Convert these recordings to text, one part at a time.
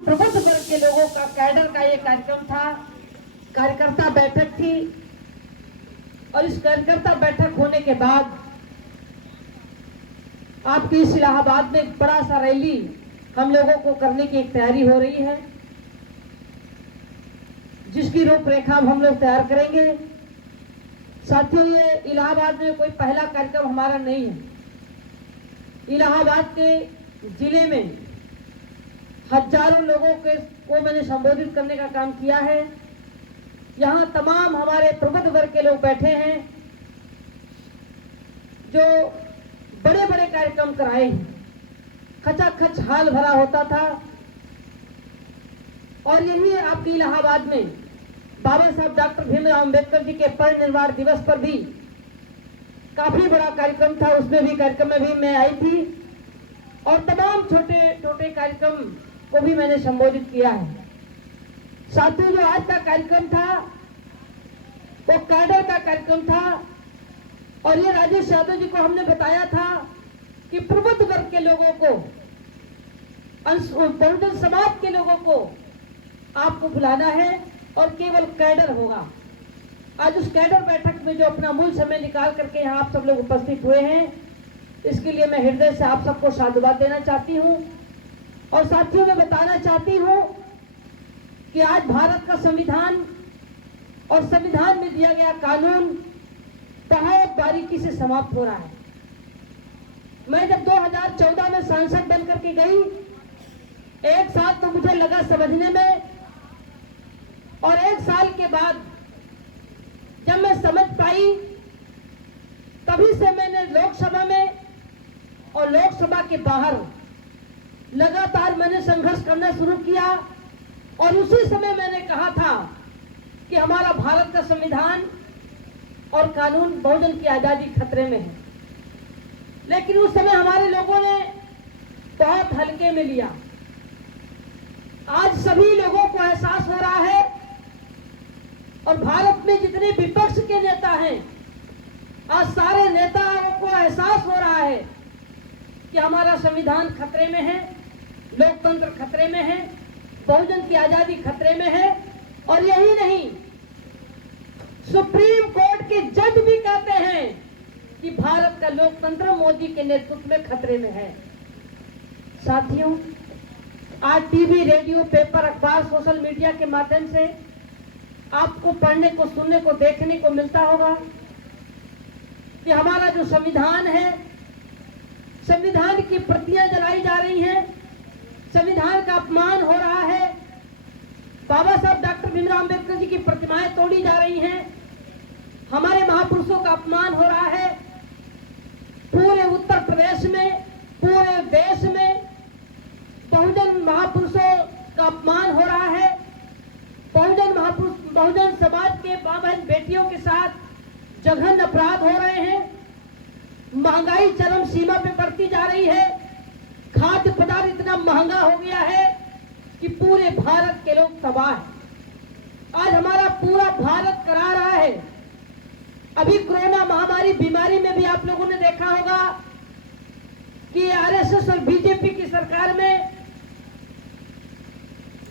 प्रबुद्ध वर्ग के लोगों का कैडर का ये कार्यक्रम था, कार्यकर्ता बैठक थी। और इस कार्यकर्ता बैठक होने के बाद आपकी इस इलाहाबाद में एक बड़ा सा रैली हम लोगों को करने की एक तैयारी हो रही है, जिसकी रूपरेखा हम लोग तैयार करेंगे। साथियों, ये इलाहाबाद में कोई पहला कार्यक्रम हमारा नहीं है। इलाहाबाद के जिले में हजारों लोगों को मैंने संबोधित करने का काम किया है। यहाँ तमाम हमारे प्रबुद्ध वर्ग के लोग बैठे हैं जो बड़े बड़े कार्यक्रम कराए हैं। खचाखच हाल भरा होता था। और यही आपकी इलाहाबाद में बाबा साहब डॉक्टर भीमराव अंबेडकर जी के परिनिर्वाण दिवस पर भी काफी बड़ा कार्यक्रम था। उसमें भी कार्यक्रम में भी मैं आई थी और तमाम छोटे छोटे कार्यक्रम को भी मैंने संबोधित किया है। साथियों, जो आज का कार्यक्रम था वो कैडर का कार्यक्रम था। और ये राजेश यादव जी को हमने बताया था कि प्रबुद्ध वर्ग के लोगों को, बहुजन समाज के लोगों को आपको बुलाना है और केवल कैडर होगा। आज उस कैडर बैठक में जो अपना मूल समय निकाल करके यहाँ आप सब लोग उपस्थित हुए हैं, इसके लिए मैं हृदय से आप सबको साधुवाद देना चाहती हूँ। और साथियों, मैं बताना चाहती हूँ कि आज भारत का संविधान और संविधान में दिया गया कानून बहुत बारीकी से समाप्त हो रहा है। मैं जब 2014 में सांसद बन करके गई, एक साल तो मुझे लगा समझने में, और एक साल के बाद जब मैं समझ पाई, तभी से मैंने लोकसभा में और लोकसभा के बाहर लगातार मैंने संघर्ष करना शुरू किया। और उसी समय मैंने कहा था कि हमारा भारत का संविधान और कानून, बहुजन की आजादी खतरे में है। लेकिन उस समय हमारे लोगों ने बहुत हल्के में लिया। आज सभी लोगों को एहसास हो रहा है और भारत में जितने विपक्ष के नेता हैं, आज सारे नेताओं को एहसास हो रहा है कि हमारा संविधान खतरे में है, लोकतंत्र खतरे में है, बहुजन की आजादी खतरे में है। और यही नहीं, सुप्रीम कोर्ट के जज भी कहते हैं कि भारत का लोकतंत्र मोदी के नेतृत्व में खतरे में है। साथियों, आज टीवी, रेडियो, पेपर, अखबार, सोशल मीडिया के माध्यम से आपको पढ़ने को, सुनने को, देखने को मिलता होगा कि हमारा जो संविधान है, संविधान की प्रतियां जलाई जा रही हैं, संविधान का अपमान हो रहा है, बाबा साहब डॉक्टर भीमराव अंबेडकर जी की प्रतिमाएं तोड़ी जा रही हैं, हमारे महापुरुषों का अपमान हो रहा है। पूरे उत्तर प्रदेश में, पूरे देश में बहुजन महापुरुषों का अपमान हो रहा है। बहुजन समाज के मां बहन बेटियों के साथ जघन्य अपराध हो रहे हैं। महंगाई चरम सीमा पे बढ़ती जा रही है। खाद्य पदार्थ इतना महंगा हो गया है कि पूरे भारत के लोग तबाह हैं। आज हमारा पूरा भारत करा रहा है। अभी कोरोना महामारी बीमारी में भी आप लोगों ने देखा होगा कि आरएसएस और बीजेपी की सरकार में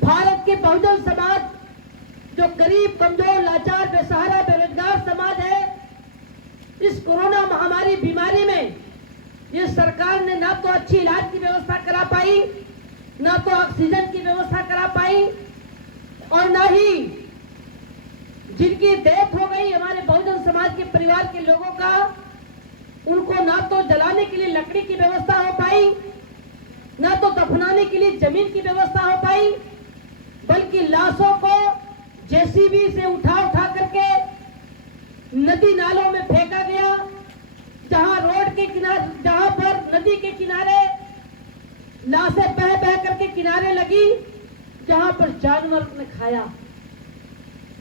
भारत के बहुजन समाज, जो गरीब, कमजोर, लाचार, बेसहारा, बेरोजगार समाज है, इस कोरोना महामारी बीमारी में ये सरकार ने ना तो अच्छी इलाज की व्यवस्था करा पाई, ना तो ऑक्सीजन की व्यवस्था करा पाई, और ना ही जिनकी डेथ हो गई हमारे बहुजन समाज के परिवार के लोगों का, उनको ना तो जलाने के लिए लकड़ी की व्यवस्था हो पाई, ना तो दफनाने के लिए जमीन की व्यवस्था हो पाई, बल्कि लाशों को जेसीबी से उठा करके नदी नालों में फेंका गया। जहां रोड के किनारे, जहां पर नदी के किनारे लाशें बह करके किनारे लगी, जहां पर जानवर ने खाया।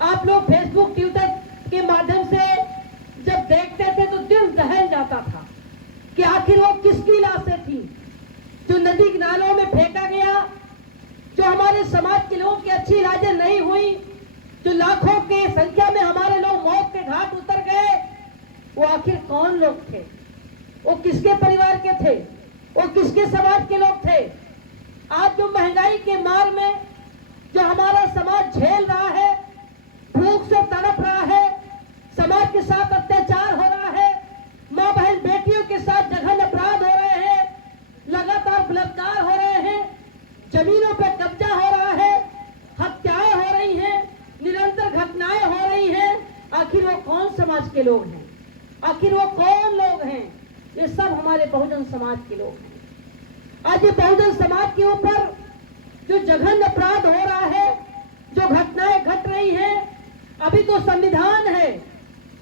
आप लोग फेसबुक, ट्विटर के माध्यम से जब देखते थे तो दिल दहल जाता था कि आखिर वो किसकी लाशें थी जो नदी नालों में फेंका गया, जो हमारे समाज के लोगों की अच्छी इलाजें नहीं हुई, जो लाखों की संख्या में हमारे लोग मौत के घाट उतर गए। वो आखिर कौन लोग थे? वो किसके परिवार के थे? वो किसके समाज के लोग थे? आज जो महंगाई के मार में जो हमारा समाज झेल रहा है, भूख से तड़प रहा है, समाज के साथ अत्याचार हो रहा है, माँ बहन बेटियों के साथ जघन्य अपराध हो रहे हैं, लगातार बलात्कार हो रहे हैं, जमीनों पर कब्जा हो रहा है, हत्याएं हो रही हैं, निरंतर घटनाएं हो रही हैं। आखिर वो कौन समाज के लोग हैं? आखिर वो कौन लोग हैं? ये सब हमारे बहुजन समाज के लोग हैं। आज ये बहुजन समाज के ऊपर जो जघन्य अपराध हो रहा है, जो घटनाएं घट रही हैं, अभी तो संविधान है,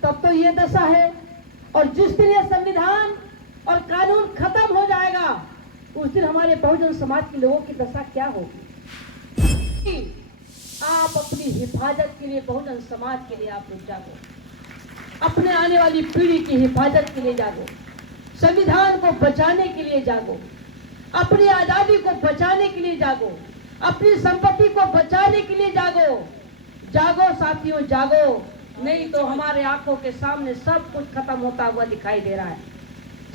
तब तो ये दशा है, और जिस दिन ये संविधान और कानून खत्म हो जाएगा, उस दिन हमारे बहुजन समाज के लोगों की दशा क्या होगी? आप अपनी हिफाजत के लिए, बहुजन समाज के लिए आप लोग जागो, अपने आने वाली पीढ़ी की हिफाजत के लिए जागो, संविधान को बचाने के लिए जागो, अपनी आजादी को बचाने के लिए जागो, अपनी संपत्ति को बचाने के लिए जागो। जागो साथियों, जागो, नहीं तो हमारे आंखों के सामने सब कुछ खत्म होता हुआ दिखाई दे रहा है।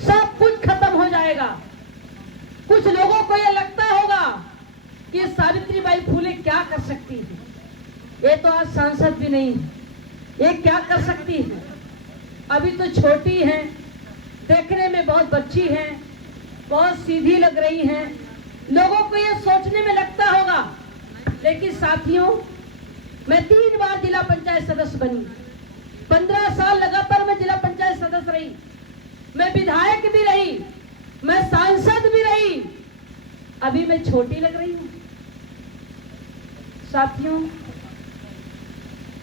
सब कुछ खत्म हो जाएगा। कुछ लोगों को यह लगता होगा कि सावित्रीबाई फुले क्या कर सकती है, ये तो आज सांसद भी नहीं है, ये क्या कर सकती है, अभी तो छोटी हैं, देखने में बहुत बच्ची हैं, बहुत सीधी लग रही हैं, लोगों को ये सोचने में लगता होगा। लेकिन साथियों, मैं 3 बार जिला पंचायत सदस्य बनी, 15 साल लगातार मैं जिला पंचायत सदस्य रही, मैं विधायक भी रही, मैं सांसद भी रही, अभी मैं छोटी लग रही हूं। साथियों,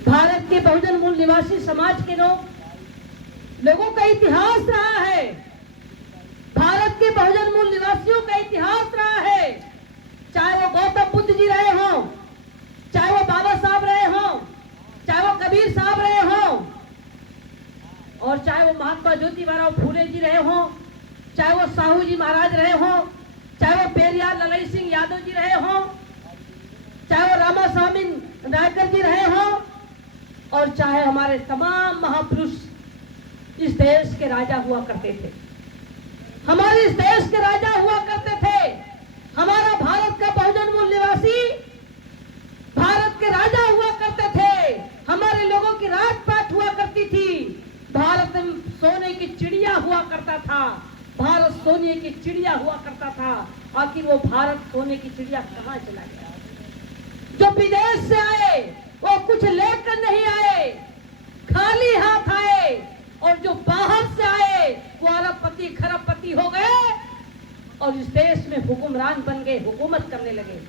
भारत के बहुजन मूल निवासी समाज के लोगों का इतिहास रहा है, भारत के बहुजन मूल निवासियों का इतिहास रहा है, चाहे वो गौतम बुद्ध जी रहे हों, चाहे वो बाबा साहब रहे हों, चाहे वो कबीर साहब रहे हों, और चाहे वो महात्मा ज्योतिबा फूले जी रहे हों, चाहे वो साहू जी महाराज रहे हों, चाहे वो पेरियार ललई सिंह यादव जी रहे हों, चाहे वो रामास्वामी नायकर जी रहे हों, और चाहे हमारे तमाम महापुरुष इस देश के राजा हुआ करते थे, हमारे इस देश के राजा हुआ करते थे। हमारा भारत का बहुजन मूल निवासी भारत के राजा हुआ करते थे, हमारे लोगों की राजपाट हुआ करती थी, भारत सोने की चिड़िया हुआ करता था, भारत सोने की चिड़िया हुआ करता था। आखिर वो भारत सोने की चिड़िया कहाँ चला गया? जो विदेश से आए वो कुछ लेकर नहीं आए, खाली हाथ आए, और जो बाहर से आए वो अरबपति खरबपति हो गए और इस देश में हुक्मरान बन गए, हुकूमत करने लगे।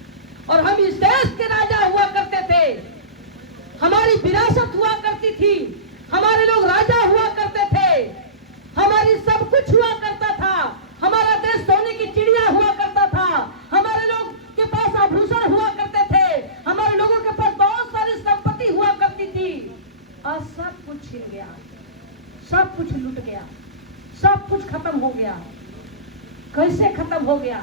और हम इस देश के राजा हुआ करते थे, हमारी विरासत हुआ करती थी, हमारे लोग राजा हुआ करते थे, हमारी सब कुछ हुआ करता था, हमारा देश सोने की चिड़िया हुआ करता था, हमारे लोग के पास आभूषण हुआ करते थे, हमारे लोगों के पास बहुत सारी संपत्ति हुआ करती थी। आज सब कुछ छिन गया, सब कुछ लुट गया, सब कुछ खत्म हो गया। कैसे खत्म हो गया?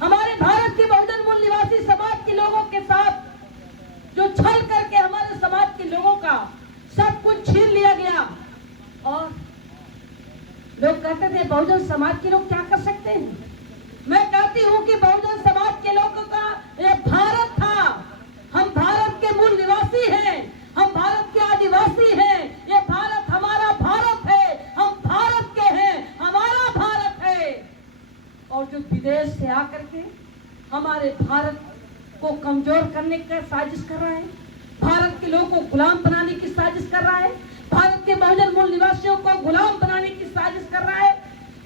हमारे भारत के बहुजन मूल निवासी समाज के लोगों के साथ जो छल करके हमारे समाज के लोगों का सब कुछ छीन लिया गया। और लोग कहते थे बहुजन समाज के लोग क्या कर सकते हैं? मैं कहती हूँ कि बहुजन समाज के लोगों का ये भारत था, हम भारत के मूल निवासी हैं, हम भारत के आदिवासी हैं, ये भारत हमारा भारत है, हम भारत के हैं, हमारा भारत है। और जो विदेश से आकर के हमारे भारत को कमजोर करने का साजिश कर रहा है, भारत के लोगों को गुलाम बनाने की साजिश कर रहा है, भारत के बहुजन मूल निवासियों को गुलाम बनाने की साजिश कर रहा है,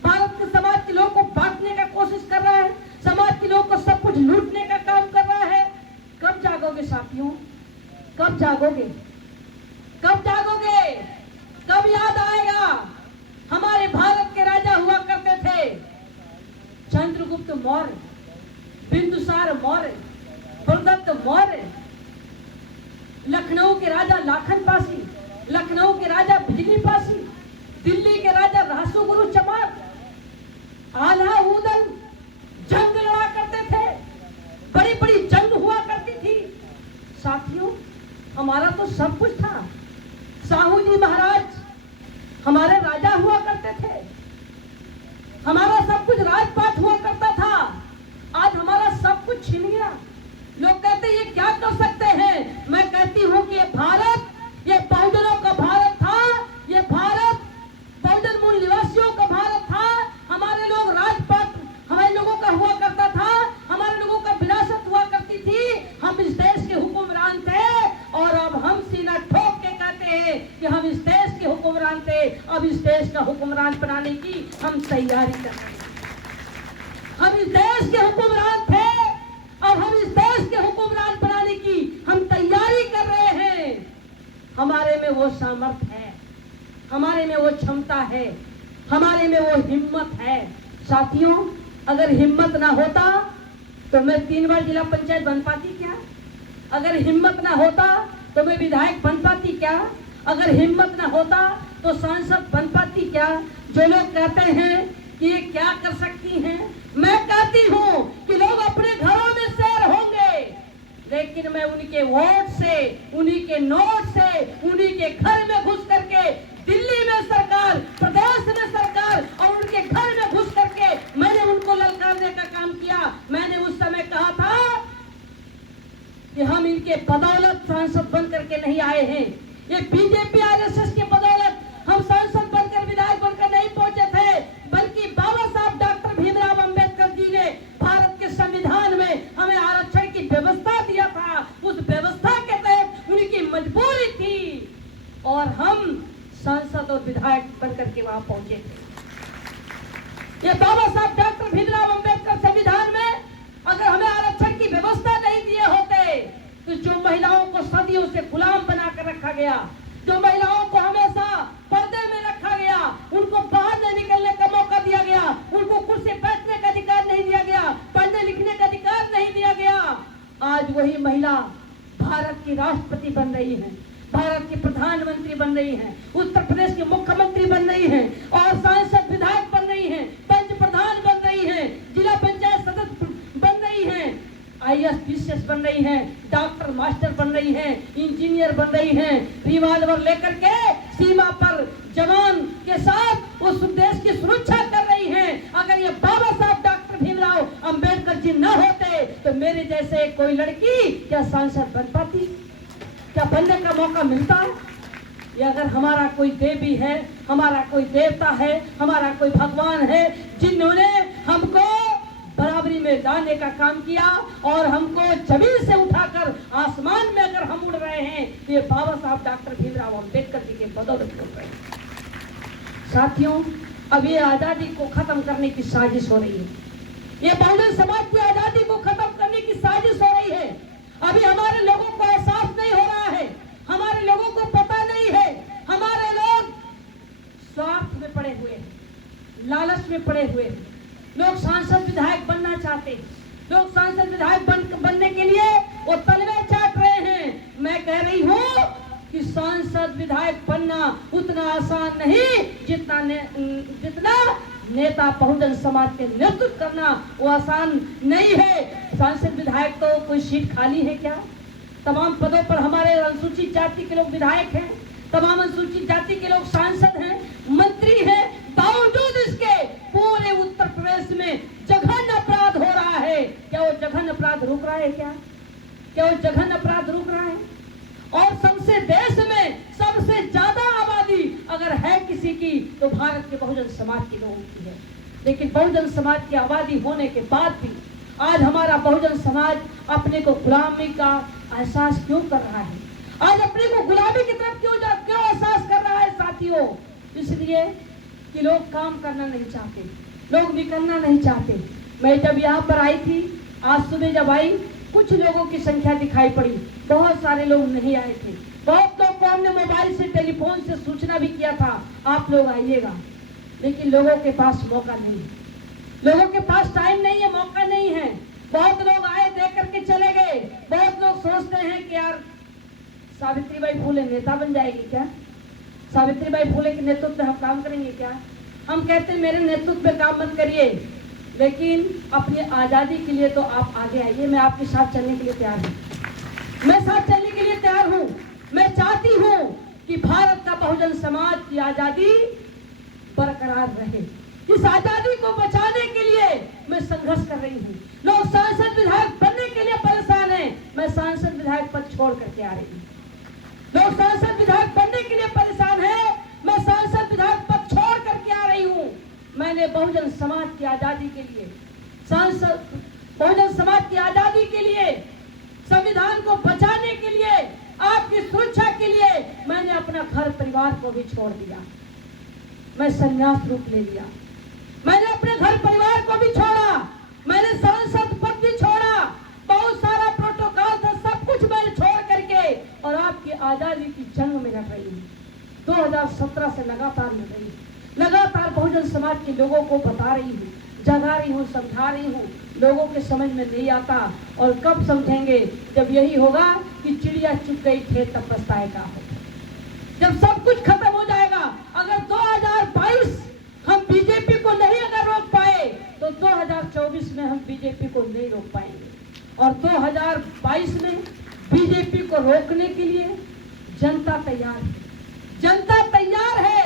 भारत के समाज के लोगों को बांटने का कोशिश कर रहा है, समाज के लोगों को सब कुछ लूटने का काम कर रहा है। कब जागोगे साथियों? कब जागोगे? कब जागोगे? कब याद आएगा हमारे भारत के राजा हुआ करते थे? चंद्रगुप्त मौर्य, बिंदुसार मौर्य, बलदत्त मौर्य, लखनऊ के राजा लाखन पासी, लखनऊ के राजा बिजली पासी, दिल्ली के राजा रासुगुरु चमार, आलाउद्दीन जंग लड़ा करते थे, बड़ी बड़ी जंग हुआ करती थी। साथियों, हमारा तो सब कुछ था। साहू जी महाराज हमारे राजा हुआ करते थे, हमारा सब कुछ राजपाट हुआ करता था। आज हमारा सब कर सकते हैं। मैं कहती हूँ कि ये भारत, ये बहुजनों का भारत था, ये भारत बहुजन मूल निवासियों का भारत था। हमारे लोग राजपाट हमारे लोगों का हुआ करता था, हमारे लोगों का विरासत हुआ करती थी, हम इस देश के हुक्मरान थे। और अब हम सीना ठोक के कहते हैं कि हम इस देश के हुक्मरान थे, अब इस देश का हुक्मरान बनाने की हम तैयारी कर रहे हैं। हम इस देश के हुक्मरान थे, अब हम इस देश के हुक्मरान बनाने की हम तैयारी कर रहे हैं। हमारे में वो सामर्थ्य है, हमारे में वो क्षमता है, हमारे में वो हिम्मत है। साथियों, अगर हिम्मत ना होता तो मैं 3 बार जिला पंचायत बन पाती क्या? अगर हिम्मत ना होता तो मैं विधायक बन पाती क्या? अगर हिम्मत ना होता तो सांसद बन पाती क्या? जो लोग कहते हैं कि ये क्या कर सकती हैं, मैं कहती हूँ कि लोग अपने घरों में शेर होंगे, लेकिन मैं उनके वोट से, उन्हीं के नोट से, उन्हीं के घर में घुस करके, दिल्ली में सरकार, प्रदेश में सरकार और उनके घर में घुस करके मैंने उनको ललकारने का काम किया। मैंने उस समय कहा था कि हम इनके बदौलत सांसद बन करके नहीं आए हैं, ये बीजेपी आरएसएस के बदौलत हम सांसद बनकर, विधायक बनकर नहीं पहुंचे थे, बल्कि बाबा साहब डॉक्टर भीमराव अंबेडकर जी ने भारत के संविधान में हमें आरक्षण की व्यवस्था दिया था। उस व्यवस्था के तहत उनकी मजबूरी थी और हम सांसद और विधायक बनकर के वहां पहुंचे थे। ये बाबा साहब डॉक्टर भीमराव अंबेडकर संविधान में अगर हमें आरक्षण की व्यवस्था नहीं दिए होते तो जो महिलाओं को सदियों से गुलाम बनाकर रखा गया, जो महिलाओं को हमेशा पर्दे में रखा गया, उनको बाहर नहीं निकलने का मौका दिया गया, उनको कुर्सी बैठने का अधिकार नहीं दिया गया, पढ़ने लिखने का अधिकार नहीं दिया गया, आज वही महिला भारत की राष्ट्रपति बन रही है, भारत की प्रधानमंत्री बन रही है, उत्तर प्रदेश की मुख्यमंत्री बन रही है और सांसद विधायक बन रही है, पंच प्रधान बन रही है, जिला पंचायत सदस्य बन रही है, IAS PCS बन रही है, डॉक्टर मास्टर बन रही है, इंजीनियर बन रही है, रिवॉल्वर लेकर के सीमा पर जवान के साथ उस देश की सुरक्षा कर रही है। अगर ये बाबा साहब डॉक्टर भीमराव अंबेडकर जी न होते तो मेरे जैसे कोई लड़की क्या सांसद बन पाती, क्या बनने का मौका मिलता? ये अगर हमारा कोई देवी है, हमारा कोई देवता है, हमारा कोई भगवान है जिन्होंने हमको बराबरी में लाने का काम किया और हमको जमीन से उठाकर आसमान में अगर हम उड़ रहे हैं तो ये बाबा साहब डॉक्टर भीमराव अंबेडकर जी के बदौलत कर रहे हैं। साथियों, अब ये आजादी को खत्म करने की साजिश हो रही है, ये बहुजन समाज की आजादी को खत्म करने की साजिश हो रही है। अभी हमारे लोगों को एहसास नहीं हो रहा है, हमारे लोगों को पता नहीं है, हमारे लोग स्वार्थ में पड़े हुए हैं, लालच में पड़े हुए हैं। लोग सांसद विधायक बनना चाहते हैं, लोग सांसद विधायक बनने के लिए वो तलवे चाट रहे हैं। मैं कह रही हूँ कि सांसद विधायक बनना उतना आसान नहीं जितना नेता बहुजन समाज के नेतृत्व करना वो आसान नहीं है। सांसद विधायक तो कोई सीट खाली है क्या? तमाम पदों पर हमारे अनुसूचित जाति के लोग विधायक हैं, तमाम अनुसूचित जाति के लोग सांसद हैं, मंत्री हैं, बावजूद इसके पूरे उत्तर प्रदेश में जघन्य अपराध हो रहा है। क्या वो जघन्य अपराध रुक रहा है? क्या वो जघन्य अपराध रुक रहा है? और सबसे देश में सबसे ज्यादा आबादी अगर है किसी की तो भारत के बहुजन समाज के लोगों की है। लेकिन बहुजन समाज की आबादी होने के बाद भी आज हमारा बहुजन समाज अपने को गुलामी का एहसास क्यों कर रहा है? आज अपने को गुलामी की तरफ क्यों एहसास कर रहा है? साथियों, इसलिए कि लोग काम करना नहीं चाहते, लोग निकलना नहीं चाहते। मैं जब यहाँ पर आई थी, आज सुबह जब आई, कुछ लोगों की संख्या दिखाई पड़ी, बहुत सारे लोग नहीं आए थे। बहुत लोग को हमने मोबाइल से, टेलीफोन से सूचना भी किया था आप लोग आइएगा, लेकिन लोगों के पास मौका नहीं है, लोगों के पास टाइम नहीं है, मौका नहीं है। बहुत लोग आए, देख करके चले गए। बहुत लोग सोचते हैं कि यार सावित्रीबाई फुले नेता बन जाएगी क्या? सावित्रीबाई फुले के नेतृत्व में हम काम करेंगे क्या? हम कहते हैं मेरे नेतृत्व में काम मत करिए, लेकिन अपनी आजादी के लिए तो आप आगे आइए। मैं आपके साथ चलने के लिए तैयार हूँ, मैं साथ चलने के लिए तैयार हूँ। मैं चाहती हूँ कि भारत का बहुजन समाज की आजादी बरकरार रहे। इस आजादी को बचाने के लिए मैं संघर्ष कर रही हूँ। लोग सांसद विधायक बनने के लिए परेशान हैं, मैं सांसद विधायक छोड़ करके आ रही हूँ। लोग सांसद विधायक बनने के लिए परेशान है, मैं सांसद विधायक पद छोड़ करके आ रही हूँ। मैंने बहुजन समाज की आजादी के लिए, बहुजन समाज की आजादी के लिए, संविधान को बचाने के लिए, आपकी सुरक्षा के लिए मैंने अपना घर परिवार को भी छोड़ दिया। मैं संन्यास रूप ले लिया। मैंने अपने घर परिवार को भी छोड़ा, मैंने सांसद पद भी छोड़ा, बहुत सारा प्रोटोकॉल था, सब कुछ मैंने छोड़ करके और आपकी आजादी की जंग में लड़ रही हूँ। 2017 से लगातार लड़ रही हूँ, लगातार बहुजन समाज के लोगों को बता रही हूँ, जगा रही हूँ, समझा रही हूँ। लोगों के समझ में नहीं आता और कब समझेंगे? जब यही होगा कि चिड़िया चुग गई खेत तब पछताएगा, जब सब कुछ खत्म हो जाएगा। अगर 2022 हम बीजेपी को नहीं अगर रोक पाए तो 2024 में हम बीजेपी को नहीं रोक पाएंगे। और 2022 में बीजेपी को रोकने के लिए जनता तैयार है, जनता तैयार है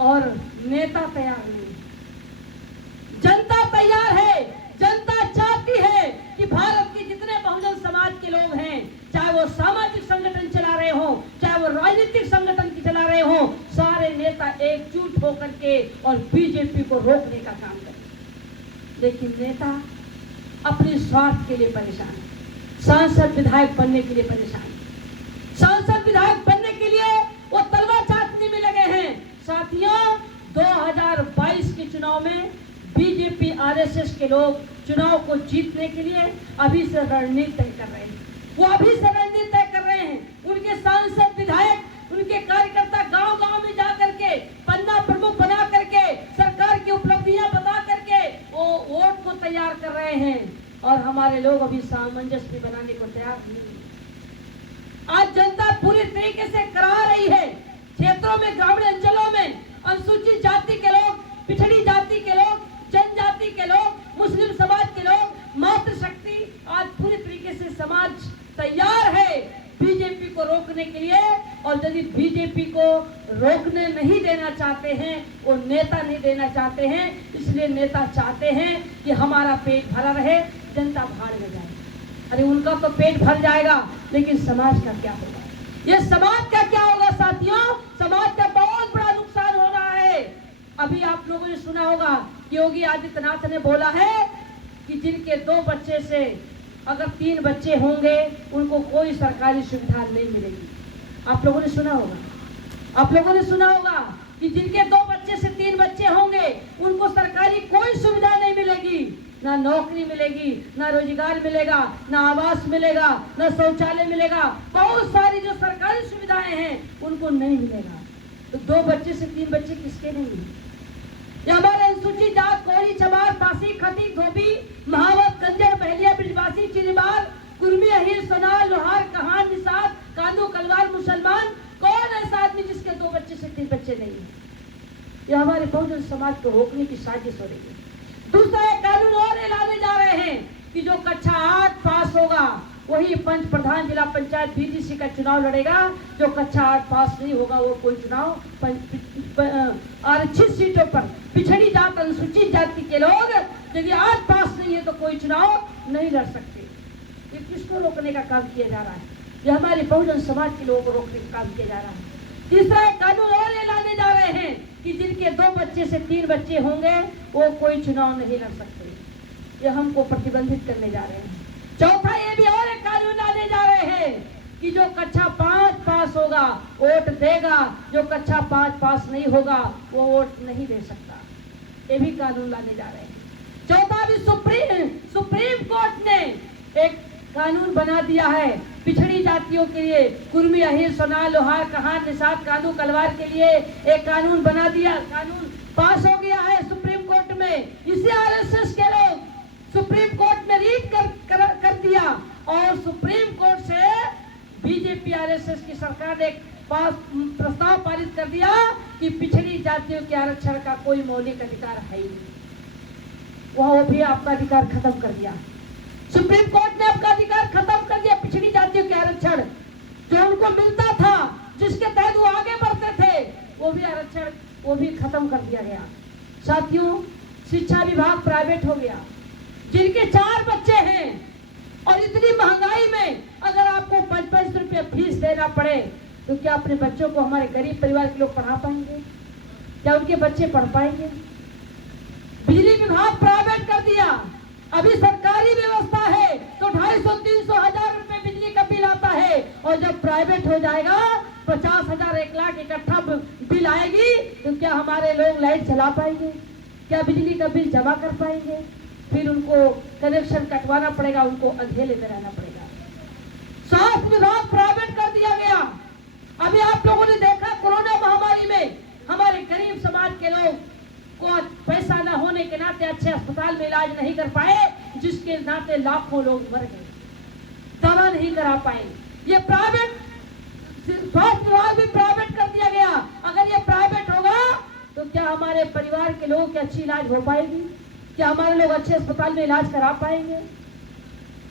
और नेता तैयार नहीं। जनता तैयार है, जनता चाहती है कि भारत के जितने बहुजन समाज के लोग हैं, चाहे वो सामाजिक संगठन चला रहे हो, चाहे वो राजनीतिक संगठन की चला रहे हो, सारे नेता एकजुट होकर के और बीजेपी को रोकने का काम करें। लेकिन नेता अपने स्वार्थ के लिए परेशान है, सांसद विधायक बनने के लिए परेशान है। सांसद विधायक बनने के लिए वो तलवार चाटने में लगे हैं। साथियों, 2022 के चुनाव में बीजेपी आरएसएस के लोग चुनाव को जीतने के लिए अभी से रणनीति तय कर रहे हैं। वो अभी से रणनीति तय कर रहे हैं। उनके सांसद विधायक, उनके कार्यकर्ता गांव-गांव में जा करके पन्ना प्रमुख बना करके सरकार की उपलब्धियां बता करके वो वोट को तैयार कर रहे हैं और हमारे लोग अभी सामंजस्य बनाने को तैयार नहीं है। आज जनता पूरी तरीके से करा रही है। क्षेत्रों में, ग्रामीण अंचलों में अनुसूचित जाति के लोग, पिछड़ी जाति के लोग, जनजाति के लोग, मुस्लिम समाज के लोग, मातृशक्ति, आज पूरी तरीके से समाज तैयार है बीजेपी को रोकने के लिए। और यदि बीजेपी को रोकने नहीं देना चाहते हैं, वो नेता नहीं देना चाहते हैं, इसलिए नेता चाहते हैं कि हमारा पेट भरा रहे, जनता भाड़ में जाए। अरे उनका तो पेट भर जाएगा, लेकिन समाज का क्या होगा? ये समाज का क्या होगा साथियों? समाज का बहुत बड़ा नुकसान हो रहा है। अभी आप लोगों ने सुना होगा योगी आदित्यनाथ ने बोला है कि जिनके 2 बच्चे से अगर 3 बच्चे होंगे उनको कोई सरकारी सुविधा नहीं मिलेगी। आप लोगों ने सुना होगा, आप लोगों ने सुना होगा कि जिनके 2 बच्चे से 3 बच्चे होंगे उनको सरकारी कोई सुविधा नहीं मिलेगी, ना नौकरी मिलेगी, ना रोजगार मिलेगा, ना आवास मिलेगा, ना शौचालय मिलेगा। बहुत सारी जो सरकारी सुविधाएं हैं उनको नहीं मिलेगा। तो 2 बच्चे से 3 बच्चे किसके नहीं? ये हमारे अनुसूचित जात, कोरी, चमार, पासी, खती, धोबी, महावत, कंजर, बहलिया, ब्रिजवासी, चिलिबार, कुर्मी, अहीर, सोनार, लोहार, कहान, निषाद, कांदू, कलवार, मुसलमान, कौन ऐसा आदमी जिसके 2 बच्चे से 3 बच्चे नहीं है? ये हमारे बहुजन समाज को रोकने की साजिश हो रही है। दूसरा एक कानून और लाने जा रहे हैं कि जो कक्षा 8 पास होगा वही पंच प्रधान जिला पंचायत बीडीसी का चुनाव लड़ेगा। जो कक्षा 8 पास नहीं होगा वो कोई चुनाव आरक्षित सीटों पर पिछड़ी जात, अनुसूचित जाति के लोग यदि 8 पास नहीं है तो कोई चुनाव नहीं लड़ सकते। ये किसको रोकने का काम किया जा रहा है? ये हमारे बहुजन समाज के लोगों को रोकने का काम किया जा रहा है। तीसरा एक कानून और लाने जा रहे हैं कि जिनके 2 बच्चे से 3 बच्चे होंगे वो कोई चुनाव नहीं लड़ सकते। ये हमको प्रतिबंधित करने जा रहे हैं। चौथा ये भी और एक कानून लाने जा रहे हैं कि जो कक्षा 5 पास होगा वोट देगा, जो कक्षा 5 पास नहीं होगा वो वोट नहीं दे सकता। ये भी कानून लाने जा रहे हैं। चौथा भी सुप्रीम कोर्ट ने एक कानून बना दिया है पिछड़ी जातियों के लिए, कुर्मी, अहीर, सोनार, लोहार, कहान, निषाद, कांदू, कलवार के लिए एक कानून बना दिया। कानून पास हो गया है सुप्रीम कोर्ट में। इसे आरएसएस के लोग सुप्रीम कोर्ट में रीट कर दिया और सुप्रीम कोर्ट से बीजेपी आरएसएस की सरकार ने प्रस्ताव पारित कर दिया कि पिछड़ी जातियों के आरक्षण का कोई मौलिक अधिकार है ही नहीं। वो भी आपका अधिकार खत्म कर दिया। सुप्रीम कोर्ट ने आपका अधिकार खत्म कर दिया। पिछड़ी जातियों के आरक्षण जो उनको मिलता था, जिसके तहत वो आगे बढ़ते थे, वो भी आरक्षण वो भी खत्म कर दिया गया। साथियों, शिक्षा विभाग प्राइवेट हो गया। जिनके 4 बच्चे हैं और इतनी महंगाई में अगर आपको पड़े तो क्या अपने बच्चों को हमारे गरीब परिवार के लोग पढ़ा पाएंगे? क्या उनके बच्चे पढ़ पाएंगे? बिजली विभाग प्राइवेट कर दिया, अभी सरकारी व्यवस्था है तो 250-300 हजार रुपए बिजली का बिल आता है, और जब प्राइवेट हो जाएगा 50,000 1 लाख इकट्ठा बिल आएगी तो क्या हमारे लोग लाइट चला पाएंगे? क्या बिजली का बिल जमा कर पाएंगे? फिर उनको कनेक्शन कटवाना पड़ेगा, उनको अंधेरे में रहना पड़ेगा। स्वास्थ्य विभाग प्राइवेट कर दिया गया। अभी आप लोगों ने देखा कोरोना महामारी में हमारे गरीब समाज के लोग को पैसा न होने के नाते अच्छे अस्पताल में इलाज नहीं कर पाए, जिसके नाते लाखों लोग मर गए, दवा नहीं करा पाए। ये प्राइवेट स्वास्थ्य विभाग भी प्राइवेट कर दिया गया। अगर ये प्राइवेट होगा तो क्या हमारे परिवार के लोगों की अच्छी इलाज हो पाएगी? क्या हमारे लोग अच्छे अस्पताल में इलाज करा पाएंगे?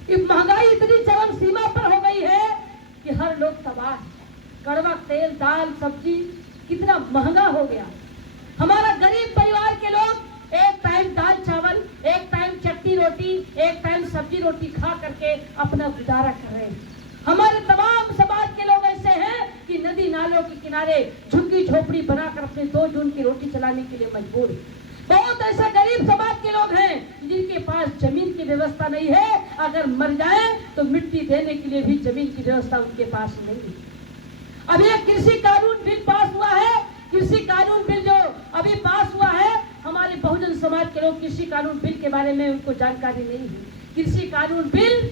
महंगाई इतनी चरम सीमा पर हो गई है कि हर लोग तबाह है। कड़वा तेल, दाल, सब्जी कितना महंगा हो गया। हमारा गरीब परिवार के लोग एक टाइम दाल चावल, एक टाइम चटनी रोटी, एक टाइम सब्जी रोटी खा करके अपना गुजारा कर रहे हैं। हमारे तमाम समाज के लोग ऐसे हैं कि नदी नालों के किनारे झुग्गी झोपड़ी बनाकर अपने 2 जून की रोटी चलाने के लिए मजबूर है। बहुत ऐसे गरीब समाज के लोग हैं जिनके पास जमीन की व्यवस्था नहीं है, अगर मर जाए तो मिट्टी देने के लिए भी जमीन की व्यवस्था उनके पास नहीं है। अब ये कृषि कानून बिल पास हुआ है, कृषि कानून बिल जो अभी पास हुआ है, हमारे बहुजन समाज के लोग कृषि कानून बिल के बारे में उनको जानकारी नहीं है। कृषि कानून बिल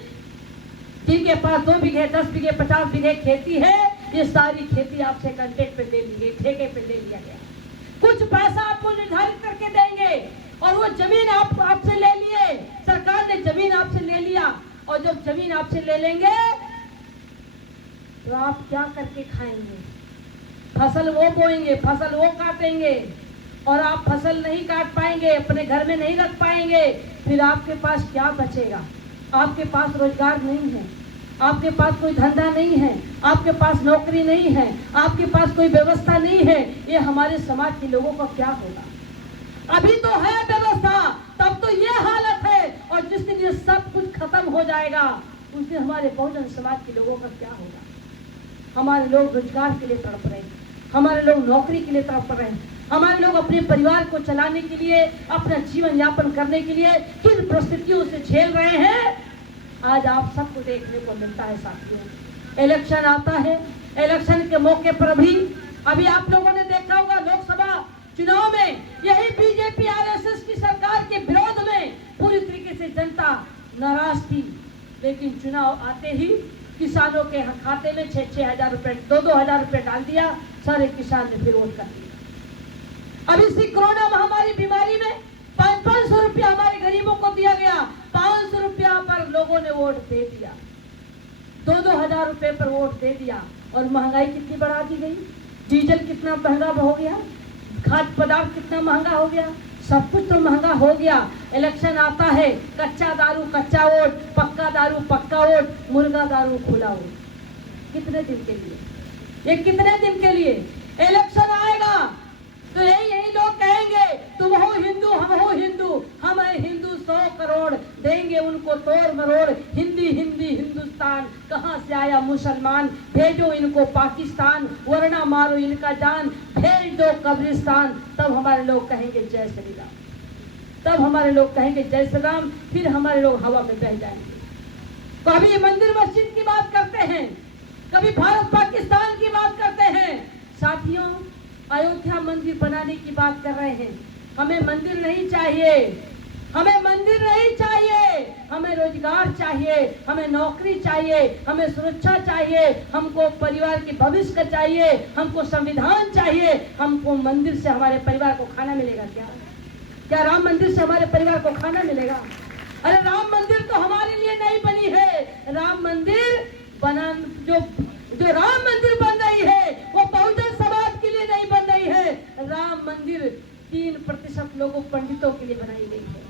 जिनके पास 2 बीघे, 10 बीघे, 50 बीघे खेती है, ये सारी खेती आपसे कॉन्ट्रैक्ट पे ले ली गई, ठेके पे ले लिया गया। कुछ पैसा आपको निर्धारित करके देंगे और वो जमीन आपसे ले लिए, सरकार ने जमीन आपसे ले लिया, और जब जमीन आपसे ले लेंगे तो आप क्या करके खाएंगे? फसल वो बोएंगे, फसल वो काटेंगे, और आप फसल नहीं काट पाएंगे, अपने घर में नहीं रख पाएंगे, फिर आपके पास क्या बचेगा? आपके पास रोजगार नहीं है, आपके पास कोई धंधा नहीं है, आपके पास नौकरी नहीं है, आपके पास कोई व्यवस्था नहीं है, ये हमारे समाज के लोगों का क्या होगा? अभी तो है व्यवस्था, तब तो ये हालत है, और जिस दिन ये सब कुछ खत्म हो जाएगा उस दिन हमारे बहुजन समाज के लोगों का क्या होगा? हमारे लोग रोजगार के लिए तड़प रहे हैं, हमारे लोग नौकरी के लिए तड़प रहे हैं, हमारे लोग अपने परिवार को चलाने के लिए, अपना जीवन यापन करने के लिए किन परिस्थितियों से झेल रहे हैं, आज आप सबको देखने को मिलता है। साथियों, इलेक्शन आता है, इलेक्शन के मौके पर भी अभी आप लोगों ने देखा होगा लोकसभा चुनाव में यही बीजेपी आरएसएस की सरकार के विरोध में पूरी तरीके से जनता नाराज थी, लेकिन चुनाव आते ही किसानों के खाते में 6-6 हजार रुपए, 2-2 हजार रुपए डाल दिया, सारे किसान ने फिर वोट कर दिया। अब इसी कोरोना महामारी बीमारी में 500 रुपया हमारे गरीबों को दिया गया, 500 रुपया पर लोगों ने वोट दे दिया, 2-2 हजार रुपए पर वोट दे दिया, और महंगाई कितनी बढ़ा दी गई, डीजल कितना महंगा हो गया, खाद्य पदार्थ कितना महंगा हो गया, सब कुछ तो महंगा हो गया। इलेक्शन आता है, कच्चा दारू कच्चा वोट, पक्का दारू पक्का वोट, मुर्गा दारू खुला वोट। कितने दिन के लिए? ये कितने दिन के लिए? इलेक्शन आएगा तो यही लोग कहेंगे तुम हो हिंदू, हम हो हिंदू, हम है हिंदू 100 करोड़, देंगे उनको तोड़ मरोड़, हिंदी हिंदी हिंदुस्तान, कहाँ से आया मुसलमान, भेजो इनको पाकिस्तान, वरना मारो इनका जान, भेज दो कब्रिस्तान। तब हमारे लोग कहेंगे जय श्री राम, तब हमारे लोग कहेंगे जय श्री राम, फिर हमारे लोग हवा में बह जाएंगे। कभी मंदिर मस्जिद की बात करते हैं, कभी भारत पाकिस्तान की बात करते हैं। साथियों, अयोध्या मंदिर बनाने की बात कर रहे हैं। हमें मंदिर नहीं चाहिए, हमें मंदिर नहीं चाहिए, हमें रोजगार चाहिए, हमें नौकरी चाहिए, हमें सुरक्षा चाहिए, हमको परिवार के भविष्य का चाहिए, हमको संविधान चाहिए। हमको मंदिर से हमारे परिवार को खाना मिलेगा क्या? क्या राम मंदिर से हमारे परिवार को खाना मिलेगा? अरे राम मंदिर तो हमारे लिए नहीं बनी है। राम मंदिर बना जो राम मंदिर बन रही है वो बहुजन समाज के लिए नहीं बन रही है। राम मंदिर 3% लोगों पंडितों के लिए बनाई गई है।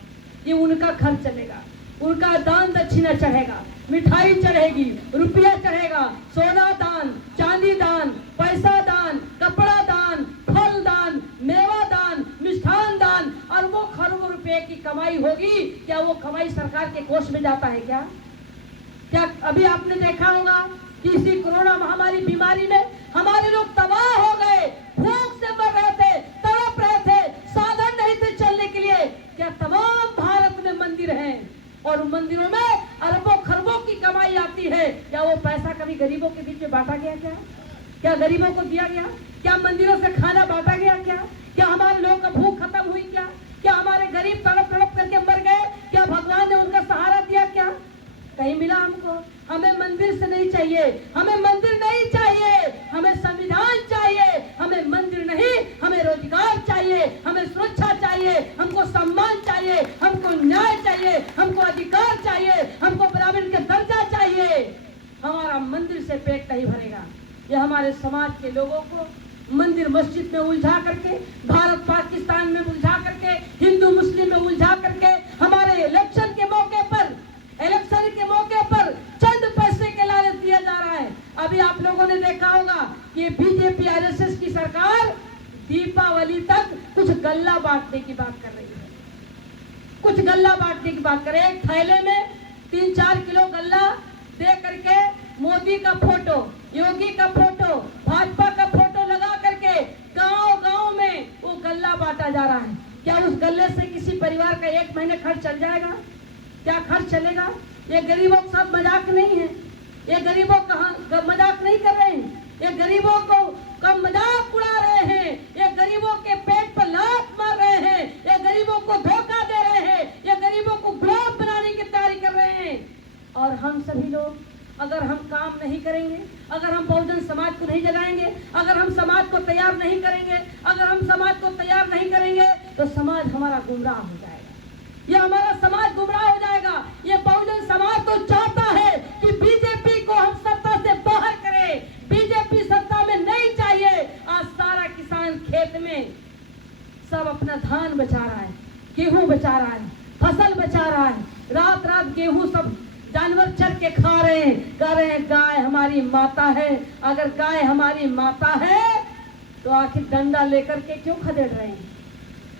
ये उनका खर्च चलेगा, उनका दान दक्षिणा चढ़ेगा, मिठाई चढ़ेगी, रुपया चढ़ेगा, सोना दान, चांदी दान, पैसा दान, कपड़ा दान, फल दान, मेवा दान, मिष्ठान दान, अरबों खरबों रुपए की कमाई होगी। क्या वो कमाई सरकार के कोष में जाता है क्या? क्या अभी आपने देखा होगा कि इसी कोरोना महामारी बीमारी बीमारी में हमारे लोग तबाह हो गए, भूख से मर रहे थे, तड़प रहे थे, साधन नहीं थे चलने के लिए। क्या तमाम भारत में मंदिर हैं और उन मंदिरों में अरबों खरबों की कमाई आती है? क्या वो पैसा कभी गरीबों के बीच में बांटा गया? क्या गरीबों को दिया गया? क्या मंदिरों से खाना बांटा गया? क्या हमारे लोगों का भूख खत्म हुई? क्या हमारे गरीब तड़प तड़प करके मर गए? क्या भगवान ने उनका सहारा दिया? क्या कहीं मिला हमको? हमें मंदिर से नहीं चाहिए, हमें मंदिर नहीं चाहिए, हमें संविधान चाहिए। हमें मंदिर नहीं, हमें रोजगार चाहिए, हमें सुरक्षा चाहिए, हमको सम्मान चाहिए, हमको न्याय चाहिए, हमको अधिकार चाहिए, हमको बराबरी का दर्जा चाहिए। हमारा मंदिर से पेट नहीं भरेगा। ये हमारे समाज के लोगों को मंदिर मस्जिद में उलझा करके, भारत पाकिस्तान में उलझा करके, हिंदू मुस्लिम में उलझा करके, हमारे इलेक्शन के मौके पर चंद पैसे के लालच दिया जा रहा है। अभी आप लोगों ने देखा होगा कि बीजेपी आरएसएस की सरकार दीपावली तक कुछ गल्ला बांटने की बात कर रही है, कुछ गल्ला बांटने की बात कर रहे हैं। एक थैले में 3-4 किलो गल्ला दे करके मोदी का फोटो, योगी का फोटो, भाजपा का फोटो लगा करके गांव-गांव में वो गल्ला बांटा जा रहा है। क्या उस गल्ले से किसी परिवार का 1 महीने खर्च चल जाएगा? क्या खर्च चलेगा? ये गरीबों के साथ मजाक नहीं है, ये गरीबों का मजाक नहीं कर रहे हैं, ये गरीबों को कम मजाक उड़ा रहे हैं, ये गरीबों के पेट पर लात मार रहे हैं, ये गरीबों को धोखा दे रहे हैं, ये गरीबों को गुलाम बनाने की तैयारी कर रहे हैं। और हम सभी लोग अगर हम काम नहीं करेंगे, अगर हम बहुजन समाज को नहीं जगाएंगे, अगर हम समाज को तैयार नहीं करेंगे, अगर हम समाज को तैयार नहीं करेंगे तो समाज हमारा गुमराह हो जाएगा। ये हमारा समाज गुमराह हो जाएगा। ये बहुजन समाज तो चाहता है कि बीजेपी को हम सत्ता से बाहर करें। बीजेपी सत्ता में नहीं चाहिए। आज सारा किसान खेत में सब अपना धान बचा रहा है, गेहूं बचा रहा है, फसल बचा रहा है, रात रात गेहूं सब जानवर चर के खा रहे हैं, कह रहे हैं गाय हमारी माता है। अगर गाय हमारी माता है तो आखिर डंडा लेकर के क्यों खदेड़ रहे हैं?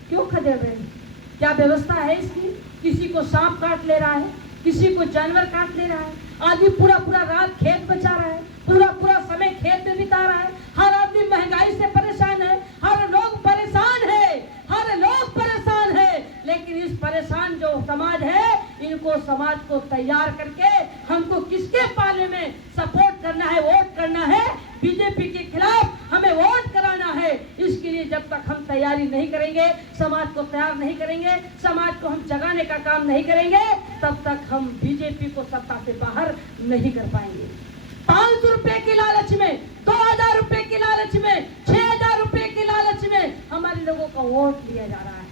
क्यों खदेड़ रहे हैं? क्या व्यवस्था है इसकी? किसी को सांप काट ले रहा है, किसी को जानवर काट ले रहा है, आदमी पूरा रात खेत बचा रहा है, पूरा समय खेत में बिता रहा है। हर आदमी महंगाई से परेशान है, हर लोग परेशान है, हर लोग परेशान है। लेकिन इस परेशान जो समाज है, इनको समाज को तैयार करके हमको किसके पाले में सपोर्ट करना है, वोट करना है? बीजेपी के खिलाफ हमें वोट कराना है। इसके लिए जब तक हम तैयारी नहीं करेंगे, समाज को तैयार नहीं करेंगे, समाज को हम जगाने का काम नहीं करेंगे, तब तक हम बीजेपी को सत्ता से बाहर नहीं कर पाएंगे। 500 रुपए की लालच में, 2000 रुपए की लालच में, 6000 रुपए की लालच में हमारे लोगों का वोट लिया जा रहा है,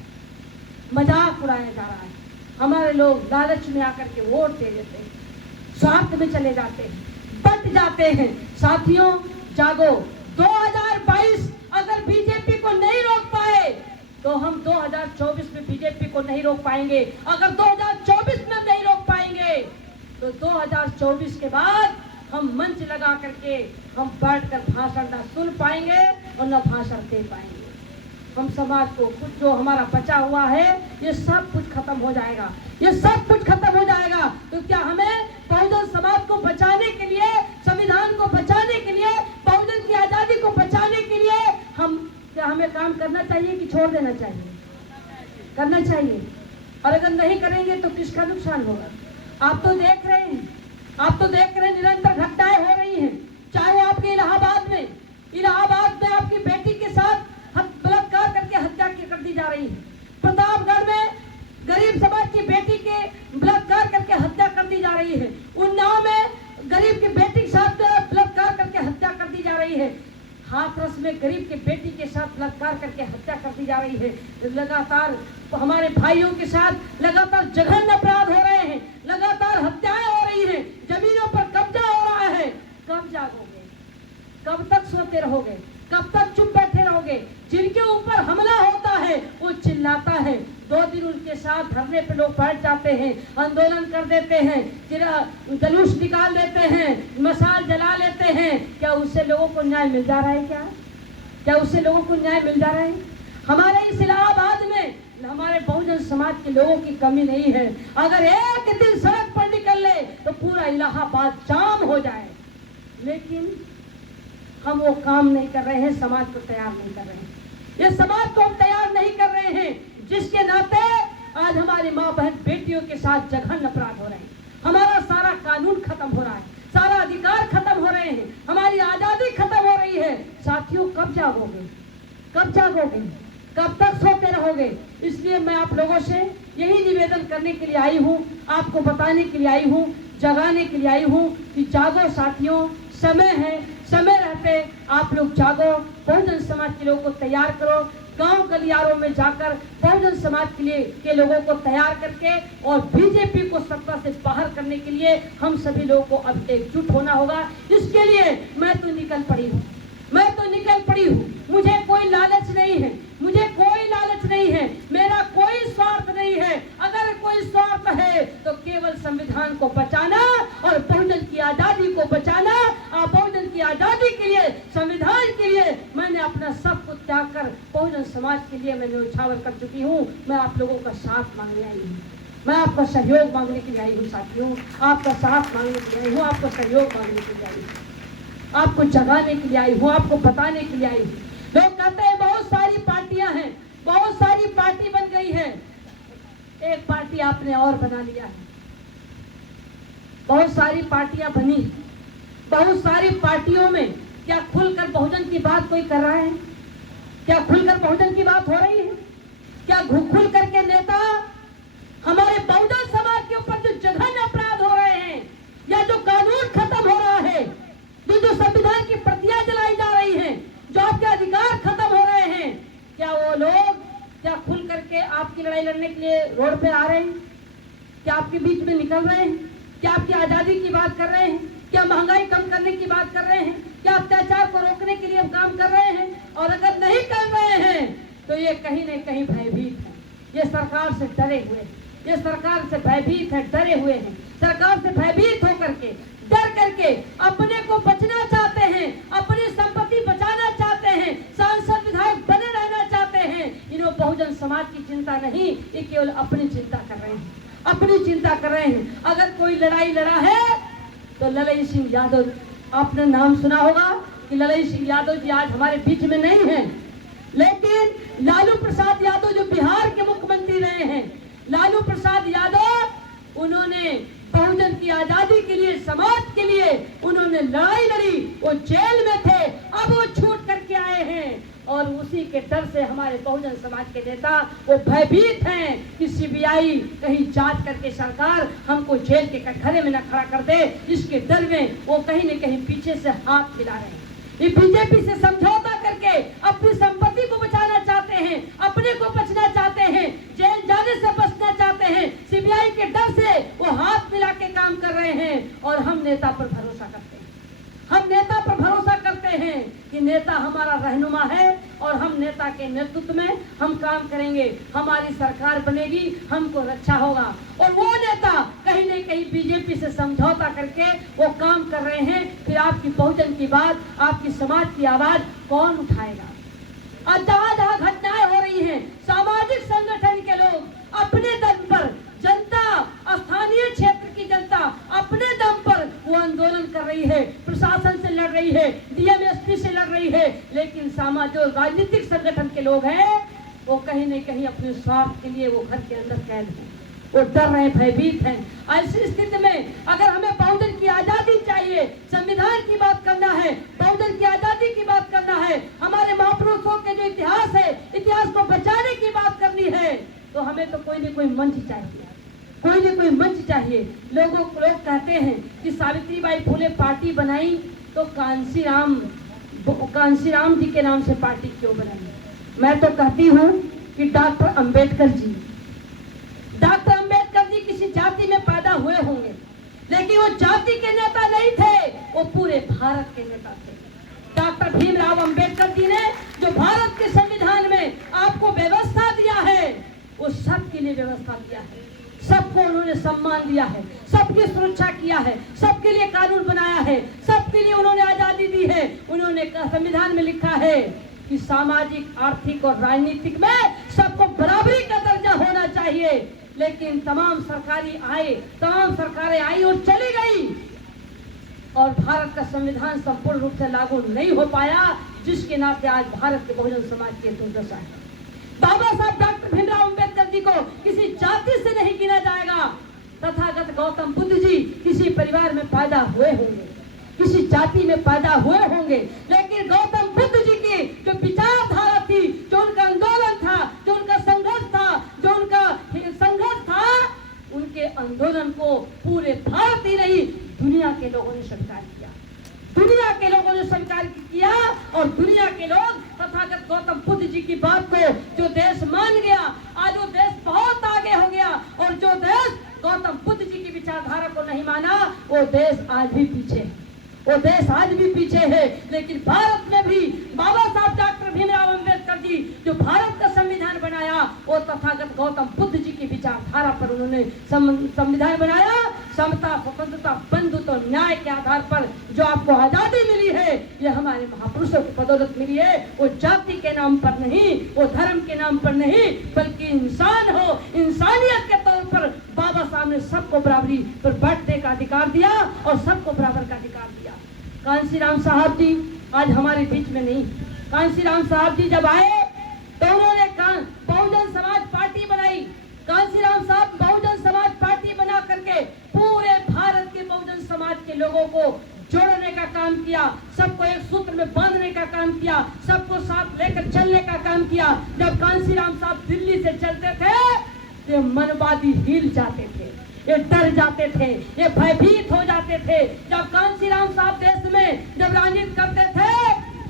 मजाक उड़ाया जा रहा है। हमारे लोग लालच में आकर के वोट दे देते हैं, स्वार्थ में चले जाते हैं, बट जाते हैं। साथियों जागो, 2022 अगर बीजेपी को नहीं रोक पाए तो हम 2024 में बीजेपी को नहीं रोक पाएंगे। अगर 2024 में नहीं रोक पाएंगे तो 2024 के बाद हम मंच लगा करके हम बैठकर भाषण न सुन पाएंगे और न भाषण दे पाएंगे। हम समाज को कुछ जो हमारा बचा हुआ है ये सब कुछ खत्म हो जाएगा, ये सब कुछ खत्म हो जाएगा। तो क्या हमें बहुजन समाज को बचाने के लिए, संविधान को बचाने के लिए, बहुजन की आजादी को बचाने के लिए हमें काम करना चाहिए कि छोड़ देना चाहिए? करना चाहिए। और अगर नहीं करेंगे तो किसका नुकसान होगा? आप तो देख रहे हैं निरंतर घटनाएं हो रही हैं। चाहे आपके इलाहाबाद में आपकी बेटी के साथ बलात्कार करके हत्या कर दी जा रही है, प्रतापगढ़ में गरीब समाज की बेटी के बलात्कार करके हत्या कर दी जा रही है, उन्नाव में गरीब की बेटी के साथ बलात्कार करके हत्या कर दी जा रही है, हाथरस में गरीब की बेटी के साथ बलात्कार करके हत्या कर दी जा रही है। लगातार हमारे भाइयों के साथ लगातार जघन्य अपराध हो रहे हैं, लगातार हत्याएं हो रही हैं, जमीनों पर कब्जा हो रहा है। कब जागोगे? कब तक सोते रहोगे? कब तक चुप बैठे रहोगे? जिनके ऊपर हमला होता है वो चिल्लाता है, 2 दिन उनके साथ धरने पे लोग बैठ जाते हैं, आंदोलन कर देते हैं, जुलूस निकाल देते हैं, मशाल जला लेते हैं। क्या उससे लोगों को न्याय मिल जा रहा है? क्या उससे लोगों को न्याय मिल जा रहा है? हमारे इस इलाहाबाद में हमारे बहुजन समाज के लोगों की कमी नहीं है। अगर एक दिन सड़क पर निकल ले तो पूरा इलाहाबाद जाम हो जाए। लेकिन हम वो काम नहीं कर रहे हैं, समाज को तैयार नहीं कर रहे हैं। ये समाज को हम तैयार नहीं कर रहे हैं, जिसके नाते आज हमारी माँ बहन बेटियों के साथ जघन्य अपराध हो रहे हैं, हमारा सारा कानून खत्म हो रहा है, सारा अधिकार खत्म हो रहे हैं, हमारी आजादी खत्म हो रही है। साथियों, कब जागोगे, कब जागोगे, कब तक सोते रहोगे? इसलिए मैं आप लोगों से यही निवेदन करने के लिए आई हूँ, आपको बताने के लिए आई हूँ, जगाने के लिए आई हूँ कि जागो साथियों, समय है, समय रहते आप लोग जागो, बहुजन समाज के लोगों को तैयार करो, गांव गलियारों में जाकर बहुजन समाज के लोगों को तैयार करके और बीजेपी को सत्ता से बाहर करने के लिए हम सभी लोगों को अब एकजुट होना होगा। इसके लिए मैं तो निकल पड़ी हूँ, मैं तो निकल पड़ी हूँ। मुझे कोई लालच नहीं है, मुझे कोई लालच नहीं है, मेरा कोई स्वार्थ नहीं है। अगर कोई स्वार्थ है तो केवल संविधान को बचाना और बहुजन की आजादी को बचाना। बहुजन की आजादी के लिए, संविधान के लिए मैंने अपना सब कुछ त्याग कर बहुजन समाज के लिए मैं न्योछावर कर चुकी हूँ। मैं आप लोगों का साथ मांगने आई हूँ, मैं आपका सहयोग मांगने के लिए आई हूँ साथियों, आपका साथ मांगने के लिए आई हूँ, आपको सहयोग मांगने के लिए आई हूँ, आपको जगाने के लिए आई हूँ, आपको बताने के लिए आई हूँ। लोग कहते हैं बहुत सारी पार्टियां हैं, बहुत सारी पार्टी बन गई है। एक पार्टी आपने और बना लिया है, बहुत सारी पार्टियां बनी, बहुत सारी पार्टियों में क्या खुलकर बहुजन की बात कोई कर रहा है? क्या खुलकर बहुजन की बात हो रही है? क्या खुल करके नेता हमारे बहुजन समाज के ऊपर जो जघन्य अपराध हो रहे हैं या जो कानून खत्म हो रहा है, जो संविधान की प्रतियां जलाई जा रही हैं, जो आपके अधिकार खत्म हो रहे हैं, क्या वो लोग क्या खुल करके आपकी लड़ाई लड़ने के लिए रोड पे आ रहे हैं? क्या आपके बीच में निकल रहे हैं? क्या आपकी आजादी की बात कर रहे हैं? क्या महंगाई कम करने की बात कर रहे हैं? क्या अत्याचार को रोकने के लिए हम काम कर रहे हैं? और अगर नहीं कर रहे हैं तो ये कहीं न कहीं भयभीत है, ये सरकार से डरे हुए हैं, ये सरकार से भयभीत है, डरे हुए हैं। सरकार से भयभीत होकर के, डर करके अपने को बचना चाहते हैं, अपनी संपत्ति बचाना चाहते हैं, सांसद विधायक बने रहना चाहते हैं। इन्हों बहुजन समाज की चिंता नहीं, ये केवल अपनी चिंता कर रहे हैं, अपनी चिंता कर रहे हैं। अगर कोई लड़ाई लड़ा है तो ललई सिंह यादव, आपने नाम सुना होगा कि ललई सिंह यादव जी आज हमारे बीच में नहीं है, लेकिन लालू प्रसाद यादव जो बिहार के मुख्यमंत्री रहे हैं, लालू प्रसाद यादव, उन्होंने बहुजन की आजादी के लिए, समाज के लिए उन्होंने लड़ाई लड़ी, वो जेल में थे, अब वो छूट करके आए हैं और उसी के डर से हमारे बहुजन समाज के नेता वो भयभीत हैं कि सीबीआई कहीं जांच करके सरकार हमको जेल के कटघरे में न खड़ा कर दे। इसके डर में वो कहीं न कहीं पीछे से हाथ मिला रहे हैं। ये बीजेपी से समझौता करके अपनी संपत्ति को बचाना चाहते हैं, अपने को बचना चाहते हैं, जेल जाने से बचना चाहते हैं। सीबीआई के डर से वो हाथ मिला के काम कर रहे हैं और हम नेता पर भरोसा करते हैं, हम नेता पर भरोसा करते हैं कि नेता हमारा रहनुमा है और हम नेता के नेतृत्व में हम काम करेंगे, हमारी सरकार बनेगी, हमको रक्षा होगा। और वो नेता कहीं न कहीं बीजेपी से समझौता करके वो काम कर रहे हैं, फिर आपकी बहुजन की बात, आपकी समाज की आवाज कौन उठाएगा? आज जहाँ जहाँ घटनाएं हो रही हैं, सामाजिक संगठन के लोग अपने दम पर, जनता, स्थानीय क्षेत्र की जनता अपने दम पर वो आंदोलन कर रही है, प्रशासन से लड़ रही है, डीएम एसपी से लड़ रही है, लेकिन जो राजनीतिक संगठन के लोग हैं वो कहीं न कहीं अपने स्वार्थ के लिए वो घर के अंदर कैद हैं, वो डर रहे, भयभीत हैं। ऐसी स्थिति में अगर हमें बहुजन की आजादी चाहिए, संविधान की बात करना है, बहुजन की आजादी की बात करना है, हमारे महापुरुषों के जो इतिहास है, इतिहास को बचाने की बात करनी है, तो हमें तो कोई न कोई मंच चाहिए, कोई न कोई मंच चाहिए। लोग कहते हैं कि सावित्रीबाई फुले पार्टी बनाई तो कांसीराम जी के नाम से पार्टी क्यों बनाई? मैं तो कहती हूँ कि डॉक्टर अंबेडकर जी किसी जाति में पैदा हुए होंगे, लेकिन वो जाति के नेता नहीं थे, वो पूरे भारत के नेता थे। डॉक्टर भीमराव अंबेडकर जी ने जो भारत के संविधान में आपको व्यवस्था दिया है, वो सबके लिए व्यवस्था दिया है, सबको उन्होंने सम्मान दिया है, सबकी सुरक्षा किया है, सबके लिए कानून बनाया है, सबके लिए उन्होंने आजादी दी है। उन्होंने संविधान में लिखा है कि सामाजिक, आर्थिक और राजनीतिक में सबको बराबरी का दर्जा होना चाहिए। लेकिन तमाम सरकारें आई और चली गई, और भारत का संविधान संपूर्ण रूप से लागू नहीं हो पाया, जिसके नाते आज भारत के बहुजन समाज की दुर्दशा है। बाबा साहब डॉक्टर भीमराव अंबेडकर जी को किसी जाति से नहीं गिना जाएगा। तथागत गौतम बुद्ध जी किसी परिवार में पैदा हुए होंगे, किसी जाति में पैदा हुए होंगे, लेकिन गौतम बुद्ध जी की जो विचारधारा थी, जो उनका आंदोलन था, जो उनका संघर्ष था, उनके आंदोलन को पूरे भारत ही नहीं दुनिया के लोगों ने स्वीकार किया। दुनिया के लोगों ने स्वीकार किया और दुनिया के लोग तथागत गौतम बुद्ध जी की बात को जो देश मान गया, आज वो देश बहुत आगे हो गया। और जो देश गौतम बुद्ध जी की विचारधारा को नहीं माना, वो देश आज भी पीछे है, वो देश आज भी पीछे है। लेकिन भारत में भी बाबा साहब डॉक्टर भीमराव अंबेडकर जी जो भारत का संविधान बनाया, वो तथागत गौतम बुद्ध जी की विचारधारा पर उन्होंने संविधान बनाया। समता, स्वतंत्रता, बंधुत्व, न्याय के आधार पर जो आपको आजादी मिली है, ये हमारे महापुरुषों की बदौलत मिली है। वो जाति के नाम पर नहीं, वो धर्म के नाम पर नहीं, बल्कि इंसान हो, इंसानियत के तौर पर बाबा साहब ने सबको बराबरी पर बैठने का अधिकार दिया और सबको बराबर का अधिकार दिया। कांशीराम साहब जी आज हमारे बीच में नहीं। कांशीराम साहब जी जब आए तो उन्होंने बहुजन समाज पार्टी बनाई। कांशीराम साहब बहुजन समाज पार्टी बना करके पूरे भारत के बहुजन समाज के लोगों को जोड़ने का काम किया, सबको एक सूत्र में बांधने का काम किया, सबको साथ लेकर चलने का काम किया। जब कांशीराम साहब दिल्ली से चलते थे, ये मनवादी हिल जाते थे, ये डर जाते थे, ये भयभीत हो जाते थे। जब कांशीराम साहब देश में जब राजनीति करते थे,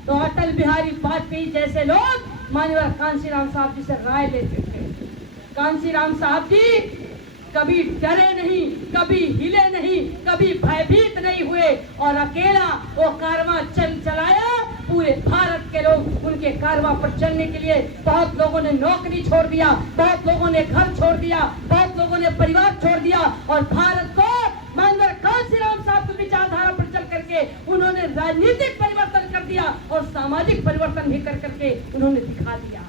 तो अटल बिहारी वाजपेयी जैसे लोग माननीय कांशीराम साहब जी से राय लेते थे। कांशीराम साहब जी कभी डरे नहीं, कभी हिले नहीं, कभी भयभीत नहीं हुए और अकेला वो कारवां चलाया। पूरे भारत के लोग उनके कारवां पर चलने के लिए, बहुत लोगों ने नौकरी छोड़ दिया, बहुत लोगों ने घर छोड़ दिया, बहुत लोगों ने परिवार छोड़ दिया और भारत को माननीय कांशीराम साहब की विचारधारा पर चल करके उन्होंने राजनीतिक परिवर्तन कर दिया और सामाजिक परिवर्तन भी कर करके उन्होंने दिखा दिया।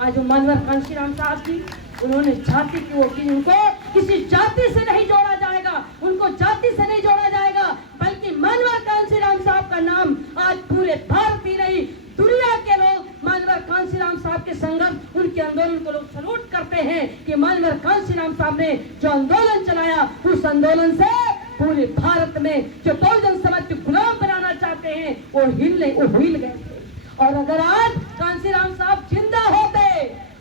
आज माननीय कांशीराम साहब जी उन्होंने जाति की वो की, उनको किसी जाति से नहीं जोड़ा जाएगा, उनको जाति से नहीं जोड़ा जाएगा, बल्कि माननीय कांशीराम साहब का नाम आज पूरे भारत ही नहीं दुनिया के लोग माननीय कांशीराम साहब के संघर्ष, उनके आंदोलन को लोग सलूट करते हैं कि माननीय कांशीराम साहब ने जो आंदोलन चलाया, उस आंदोलन से पूरे भारत में जो बहुजन समाज को गुलाम बनाना चाहते हैं वो हिल गए थे। और अगर आज कांशीराम साहब जिंदा होते,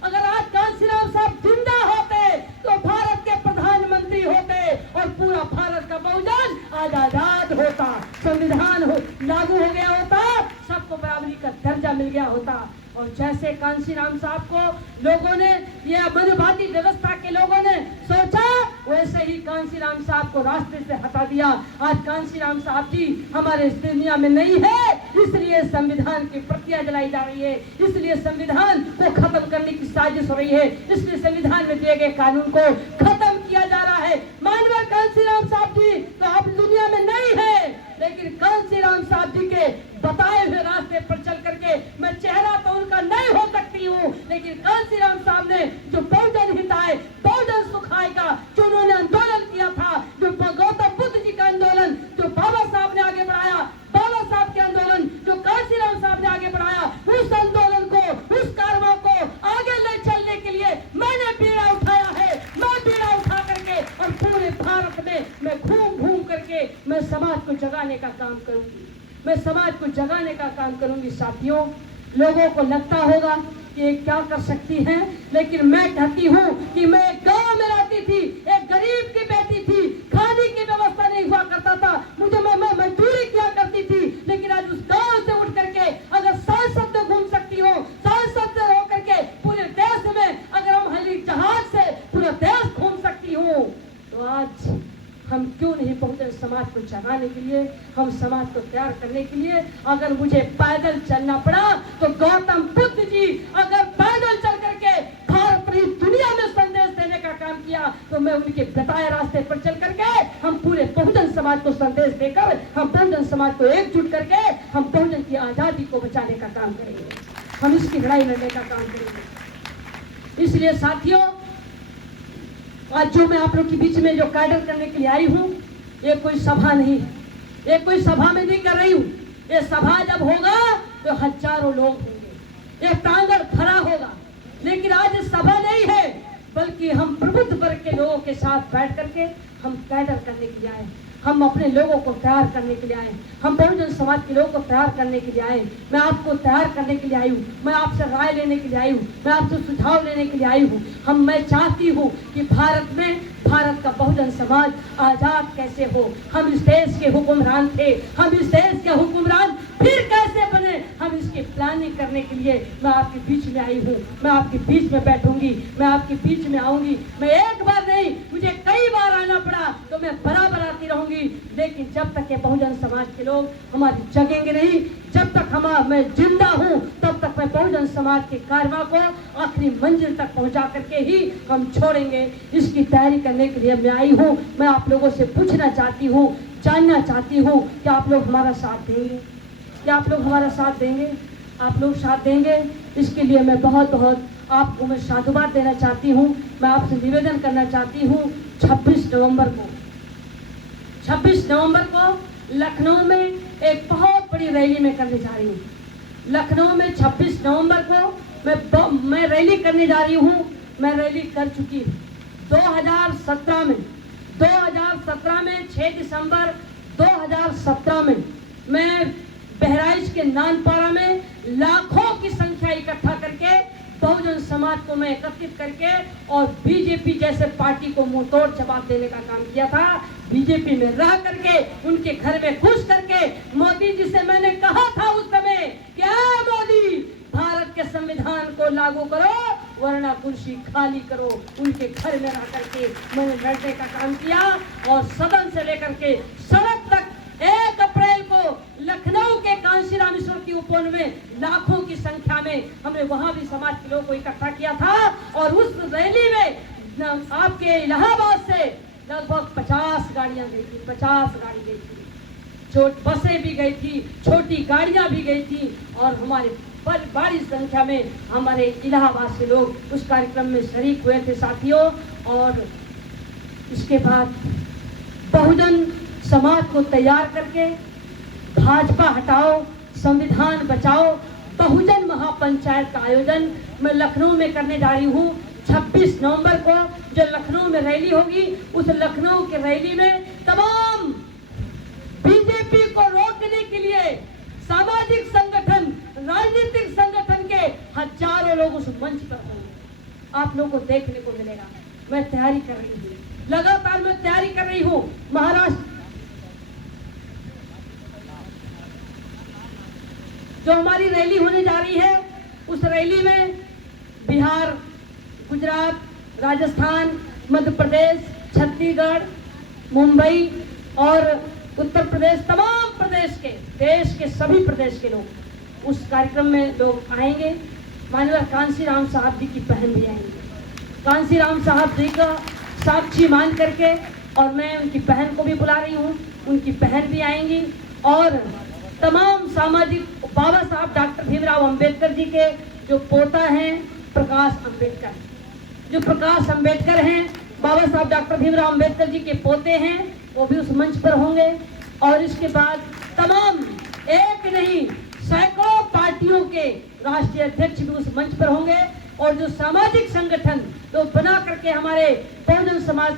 अगर आज कांशीराम साहब जिंदा होते, तो भारत के प्रधानमंत्री होते और पूरा भारत का बहुजन आज आजाद होता, संविधान लागू हो गया होता, सबको बराबरी का दर्जा मिल गया होता। और जैसे कांशीराम साहब को लोगों ने, ये मनुवादी व्यवस्था के लोगों ने सोचा, वैसे ही कांशीराम साहब को रास्ते से हटा दिया। आज कांशीराम साहब जी हमारे इस दुनिया में नहीं है, इसलिए संविधान की प्रतियां जलाई जा रही है, इसलिए संविधान को खत्म करने की साजिश हो रही है, इसलिए संविधान में दिए गए कानून को खत्म किया जा रहा है। माननीय कांशीराम साहब जी तो आप दुनिया में नहीं है, लेकिन कांशीराम साहब जी के बताए हुए रास्ते पर चल करके, मैं चेहरा तो उनका नहीं हो सकती हूँ, लेकिन कांशीराम साहब ने जो बहुजन हिताय, बहुजन सुखाय का जो उन्होंने आंदोलन किया था, जो गौतम बुद्ध जी का आंदोलन जो बाबा साहब ने आगे बढ़ाया, बाबा साहब के आंदोलन जो कांशीराम साहब ने आगे बढ़ाया, उस आंदोलन को, उस कारवां को आगे ले चलने के लिए मैंने बीड़ा उठाया है। मैं बीड़ा उठा करके और पूरे भारत में मैं घूम करके मैं समाज को जगाने का काम करूंगी, मैं समाज को जगाने का काम करूंगी। साथियों, लोगों को लगता होगा कि ये क्या कर सकती हैं, लेकिन मैं कहती हूँ कि मैं एक गांव में रहती थी, एक गरीब की बेटी थी, खाने की व्यवस्था नहीं हुआ करता था, मुझे मैं मजदूरी किया करती थी, लेकिन आज उस गांव से उठ करके अगर सांसद में घूम सकती हो, सांसद से होकर के पूरे देश में अगर हम हवाई जहाज से पूरा देश घूम सकती हूँ, तो आज हम क्यों नहीं बहुजन समाज को जगाने के लिए, हम समाज को तैयार करने के लिए अगर मुझे पैदल चलना पड़ा, तो गौतम बुद्ध जी अगर पैदल चल करके भारत पूरी दुनिया में संदेश देने का काम किया, तो मैं उनके बताए रास्ते पर चल करके हम पूरे बहुजन समाज को संदेश देकर, हम बहुजन समाज को एकजुट करके हम बहुजन की आजादी को बचाने का काम करेंगे, हम इसकी लड़ाई लड़ने का काम करेंगे। इसलिए साथियों, आज जो मैं आप लोग के बीच में जो कैडर करने के लिए आई हूँ, ये कोई सभा नहीं है, ये कोई सभा में नहीं कर रही हूँ। ये सभा जब होगा तो हजारों लोग होंगे, ये प्रांगण भरा होगा। लेकिन आज सभा नहीं है, बल्कि हम प्रबुद्ध वर्ग के लोगों के साथ बैठ करके हम कैडर करने के लिए आए, हम अपने लोगों को तैयार करने के लिए आए, हम बहुजन समाज के लोगों को तैयार करने के लिए आए। मैं आपको तैयार करने के लिए आई हूँ, मैं आपसे राय लेने के लिए आई हूँ, मैं आपसे सुझाव लेने के लिए आई हूँ। मैं चाहती हूँ कि भारत का बहुजन समाज आजाद कैसे हो। हम इस देश के हुक्मरान थे, हम इस देश के हुक्मरान फिर कैसे बने, हम इसकी प्लानिंग करने के लिए मैं आपके बीच में आई हूँ। मैं आपके बीच में बैठूंगी, मैं आपके बीच में आऊंगी। मैं एक बार नहीं, मुझे कई बार आना पड़ा तो मैं बराबर आती रहूंगी। लेकिन जब तक ये बहुजन समाज के लोग हमारी जगेंगे नहीं, जब तक मैं जिंदा हूँ, तब तक मैं बहुजन समाज के कारवां को आखिरी मंजिल तक पहुंचा करके ही हम छोड़ेंगे। इसकी तैयारी करने के लिए मैं आई हूँ। मैं आप लोगों से पूछना चाहती हूँ, जानना चाहती हूँ कि आप लोग हमारा साथ देंगे, क्या आप लोग हमारा साथ देंगे? आप लोग साथ देंगे, इसके लिए मैं बहुत बहुत आपको मैं साधुवाद देना चाहती हूँ। मैं आपसे निवेदन करना चाहती हूँ, 26 नवंबर को लखनऊ में एक बहुत बड़ी रैली में करने जा रही हूँ। लखनऊ में 26 नवंबर को मैं रैली करने जा रही हूँ। मैं रैली कर चुकी हूँ 2017 में 6 दिसंबर 2017 में मैं बहराइच के नानपारा में लाखों की संख्या इकट्ठा करके बहुजन समाज को मैं एकत्रित करके और बीजेपी जैसे पार्टी को मुंह तोड़ जवाब देने का काम किया था। बीजेपी में रह करके उनके घर में घुस करके मोदी जी से मैंने कहा था उस समय, क्या मोदी, भारत के संविधान को लागू करो वरना कुर्सी खाली करो। उनके घर में रह करके मैंने लड़ने का काम किया और सदन से लेकर के सड़क तक 1 अप्रैल को लखनऊ के कांशीराम ईश्वर की उपवन में लाखों की संख्या में हमने वहां भी समाज के लोगों को इकट्ठा किया था। और उस रैली में आपके इलाहाबाद से लगभग 50 गाड़ियां गई थी, 50 गाड़ी गई थी, छोटी बसें भी गई थी, छोटी गाड़ियां भी गई थी। और हमारे बड़ी संख्या में हमारे इलाहाबाद से लोग उस कार्यक्रम में शरीक हुए थे साथियों। और इसके बाद बहुजन समाज को तैयार करके भाजपा हटाओ, संविधान बचाओ, बहुजन महापंचायत का आयोजन मैं लखनऊ में करने जा रही हूँ। 26 नवंबर को जो लखनऊ में रैली होगी, उस लखनऊ की रैली में तमाम बीजेपी को रोकने के लिए सामाजिक संगठन, राजनीतिक संगठन के हजारों लोग उस मंच पर होंगे। आप लोगों को देखने को मिलेगा। मैं तैयारी कर रही हूँ, लगातार मैं तैयारी कर रही हूँ। महाराष्ट्र जो हमारी रैली होने जा रही है, उस रैली में बिहार, गुजरात, राजस्थान, मध्य प्रदेश, छत्तीसगढ़, मुंबई और उत्तर प्रदेश, तमाम प्रदेश के, देश के सभी प्रदेश के लोग उस कार्यक्रम में लोग आएंगे। माननीय कांशीराम साहब जी की बहन भी आएंगे। कांशीराम साहब जी का साक्षी मान करके, और मैं उनकी बहन को भी बुला रही हूँ, उनकी बहन भी आएंगी। और तमाम सामाजिक, बाबा साहब डॉक्टर भीमराव अंबेडकर जी के जो पोता हैं प्रकाश अंबेडकर, जो प्रकाश अंबेडकर हैं, बाबा साहब डॉक्टर भीमराव अंबेडकर जी के पोते हैं, वो भी उस मंच पर होंगे। और इसके बाद तमाम, एक नहीं सैकड़ों पार्टियों के राष्ट्रीय अध्यक्ष भी उस मंच पर होंगे। और जो सामाजिक संगठन तो बना करके हमारे बहुजन समाज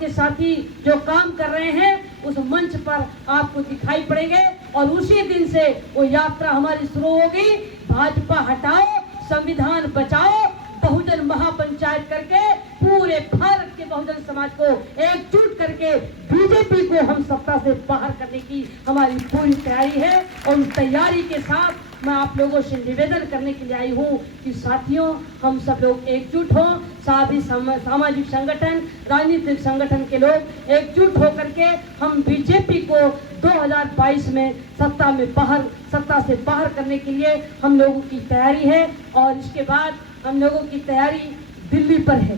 के साथी जो काम कर रहे हैं, उस मंच पर आपको दिखाई पड़ेंगे। और उसी दिन से वो यात्रा हमारी शुरू होगी। भाजपा हटाओ, संविधान बचाओ, बहुजन महापंचायत करके पूरे भारत के बहुजन समाज को एकजुट करके बीजेपी को हम सत्ता से बाहर करने की हमारी पूरी तैयारी है। और उस तैयारी के साथ मैं आप लोगों से निवेदन करने के लिए आई हूँ कि साथियों, हम सब लोग एकजुट हों। सभी सामाजिक संगठन, राजनीतिक संगठन के लोग एकजुट होकर के हम बीजेपी को 2022 में सत्ता से बाहर करने के लिए हम लोगों की तैयारी है। और इसके बाद हम लोगों की तैयारी दिल्ली पर है।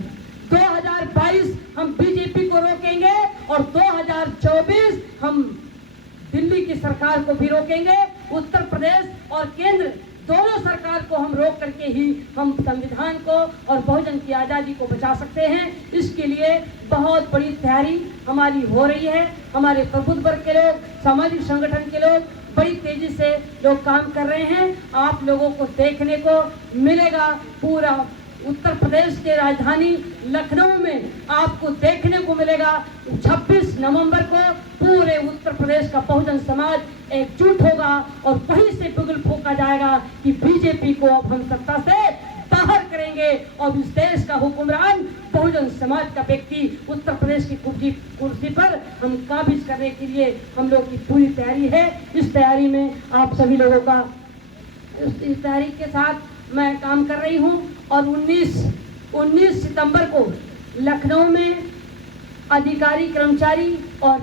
2022 हम बीजेपी को रोकेंगे और 2024 हम दिल्ली की सरकार को भी रोकेंगे। उत्तर प्रदेश और केंद्र दोनों सरकार को हम रोक करके ही हम संविधान को और बहुजन की आज़ादी को बचा सकते हैं। इसके लिए बहुत बड़ी तैयारी हमारी हो रही है। हमारे प्रबुद्ध वर्ग के लोग, सामाजिक संगठन के लोग बड़ी तेजी से लोग काम कर रहे हैं। आप लोगों को देखने को मिलेगा, पूरा उत्तर प्रदेश के राजधानी लखनऊ में आपको देखने को मिलेगा 26 नवंबर को पूरे उत्तर प्रदेश का बहुजन समाज एकजुट होगा और वहीं से बिगुल फूंका जाएगा कि बीजेपी को अब हम सत्ता से बाहर करेंगे और इस देश का हुक्मरान बहुजन समाज का व्यक्ति उत्तर प्रदेश की कुर्सी पर हम काबिज करने के लिए हम लोग की पूरी तैयारी है। इस तैयारी में आप सभी लोगों का इस तैयारी के साथ मैं काम कर रही हूं और 19 सितंबर को लखनऊ में अधिकारी कर्मचारी और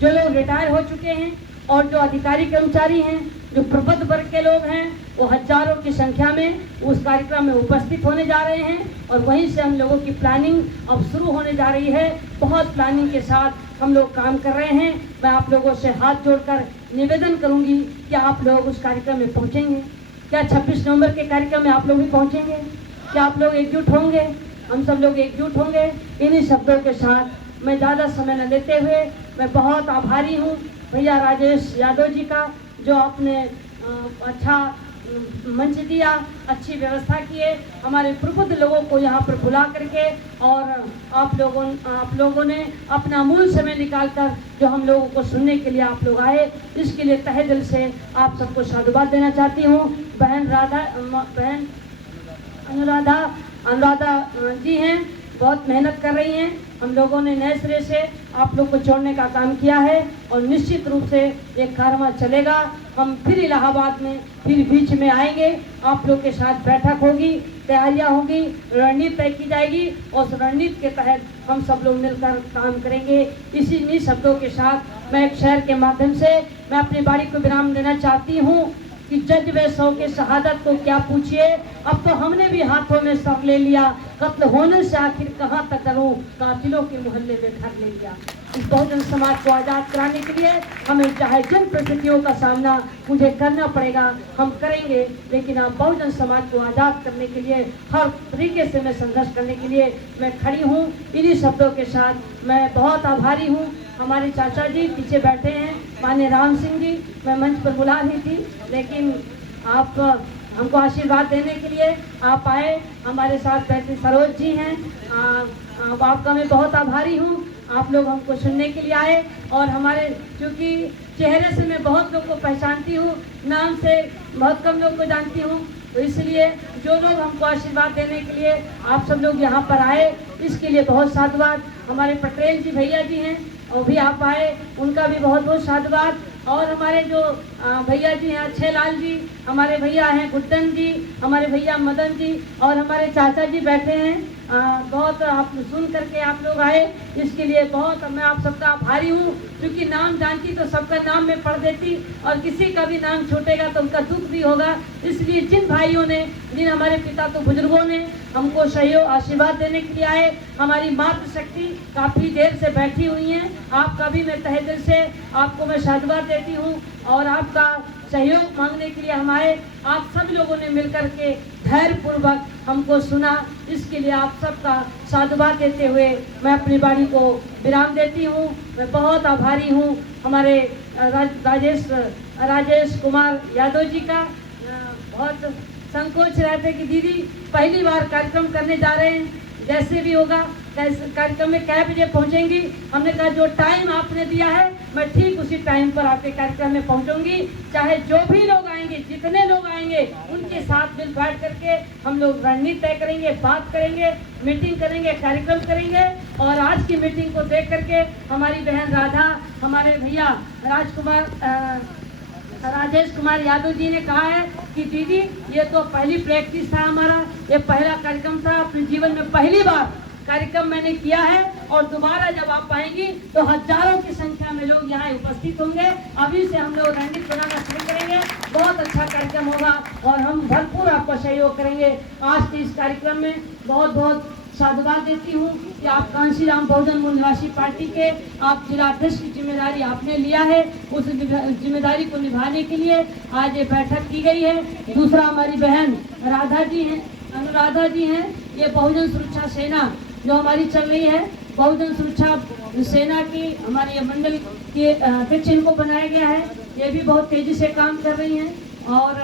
जो लोग रिटायर हो चुके हैं और जो अधिकारी कर्मचारी हैं, जो प्रबुद्ध वर्ग के लोग हैं, वो हजारों की संख्या में उस कार्यक्रम में उपस्थित होने जा रहे हैं और वहीं से हम लोगों की प्लानिंग अब शुरू होने जा रही है। बहुत प्लानिंग के साथ हम लोग काम कर रहे हैं। मैं आप लोगों से हाथ जोड़कर निवेदन करूंगी कि आप लोग उस कार्यक्रम में पहुंचेंगे। क्या 26 नवंबर के कार्यक्रम में आप लोग भी पहुंचेंगे? क्या आप लोग एकजुट होंगे? हम सब लोग एकजुट होंगे। इन्हीं शब्दों के साथ मैं ज़्यादा समय न लेते हुए मैं बहुत आभारी हूँ भैया राजेश यादव जी का, जो आपने अच्छा मंच दिया, अच्छी व्यवस्था किए, हमारे प्रबुद्ध लोगों को यहाँ पर बुला करके और आप लोगों ने अपना मूल समय निकालकर जो हम लोगों को सुनने के लिए आप लोग आए, इसके लिए तहे दिल से आप सबको साधुवाद देना चाहती हूँ। बहन अनुराधा जी हैं, बहुत मेहनत कर रही हैं। हम लोगों ने नए सिरे से आप लोग को जोड़ने का काम किया है और निश्चित रूप से ये कारवां चलेगा। हम फिर इलाहाबाद में फिर बीच में आएंगे, आप लोग के साथ बैठक होगी, तैयारियां होगी, रणनीति तय की जाएगी और उस रणनीति के तहत हम सब लोग मिलकर काम करेंगे। इन्हीं शब्दों के साथ मैं एक शेर के माध्यम से मैं अपनी बारी को विराम देना चाहती हूँ कि जज वे सौ के शहादत को क्या पूछिए, अब तो हमने भी हाथों में सर ले लिया, कत्ल होने से आखिर कहाँ तक करूं, कातिलों के मोहल्ले में घर ले लिया। इस बहुजन समाज को आज़ाद कराने के लिए हमें चाहे जिन परिस्थितियों का सामना मुझे करना पड़ेगा हम करेंगे, लेकिन आप बहुजन समाज को आज़ाद करने के लिए हर तरीके से मैं संघर्ष करने के लिए मैं खड़ी हूँ। इन्हीं शब्दों के साथ मैं बहुत आभारी हूँ। हमारे चाचा जी पीछे बैठे हैं, माननीय राम सिंह जी, मैं मंच पर बुला रही थी लेकिन आप हमको आशीर्वाद देने के लिए आप आए। हमारे साथ बैठे सरोज जी हैं, आपका मैं बहुत आभारी हूँ। आप लोग हमको सुनने के लिए आए और हमारे क्योंकि चेहरे से मैं बहुत लोग को पहचानती हूँ, नाम से बहुत कम लोग को जानती हूँ, तो इसलिए जो लोग हमको आशीर्वाद देने के लिए आप सब लोग यहाँ पर आए, इसके लिए बहुत साधुवाद। हमारे पटेल जी भैया जी हैं, और भी आप आए, उनका भी बहुत बहुत साधुवाद। और हमारे जो भैया जी हैं अच्छे लाल जी, हमारे भैया हैं गुड्डन जी, हमारे भैया मदन जी और हमारे चाचा जी बैठे हैं। बहुत आप सुन करके आप लोग आए, इसके लिए बहुत मैं आप सबका आभारी हूँ। क्योंकि नाम जानती तो सबका नाम में पढ़ देती और किसी का भी नाम छूटेगा तो उनका दुख भी होगा। इसलिए जिन भाइयों ने, जिन हमारे पिता तो बुजुर्गों ने हमको सहयोग आशीर्वाद देने के लिए आए, हमारी मातृशक्ति काफ़ी देर से बैठी हुई हैं, आपका भी मैं तहे दिल से आपको मैं साधुवाद देती हूँ और आपका सहयोग मांगने के लिए हम आए। आप सब लोगों ने मिलकर के धैर्यपूर्वक हमको सुना, इसके लिए आप सबका साधुवाद देते हुए मैं अपनी बारी को विराम देती हूँ। मैं बहुत आभारी हूँ हमारे राजेश कुमार यादव जी का। बहुत संकोच रहते कि दीदी पहली बार कार्यक्रम करने जा रहे हैं, जैसे भी होगा कार्यक्रम में कै बजे पहुंचेंगी। हमने कहा जो टाइम आपने दिया है मैं ठीक उसी टाइम पर आपके कार्यक्रम में पहुंचूंगी, चाहे जो भी लोग आएंगे, जितने लोग आएंगे उनके साथ मिल बैठ करके हम लोग रणनीति तय करेंगे, बात करेंगे, मीटिंग करेंगे, कार्यक्रम करेंगे। और आज की मीटिंग को देख करके हमारी बहन राधा, हमारे भैया राजेश कुमार यादव जी ने कहा है कि दीदी ये तो पहली प्रैक्टिस था हमारा, ये पहला कार्यक्रम था, अपने जीवन में पहली बार कार्यक्रम मैंने किया है और दोबारा जब आप आएंगी तो हजारों की संख्या में लोग यहाँ उपस्थित होंगे। अभी से हम लोग रणनीति बनाना शुरू करेंगे, बहुत अच्छा कार्यक्रम होगा और हम भरपूर आपका सहयोग करेंगे। आज के इस कार्यक्रम में बहुत बहुत साधुवाद देती हूँ कि आप कांशीराम बहुजन मूल निवासी पार्टी के आप जिला अध्यक्ष की जिम्मेदारी आपने लिया है, उस जिम्मेदारी को निभाने के लिए आज ये बैठक की गई है। दूसरा, हमारी बहन राधा जी हैं, अनुराधा जी हैं, ये बहुजन सुरक्षा सेना जो हमारी चल रही है, बहुजन सुरक्षा सेना की हमारे ये मंडल के अध्यक्ष इनको बनाया गया है। ये भी बहुत तेजी से काम कर रही हैं। और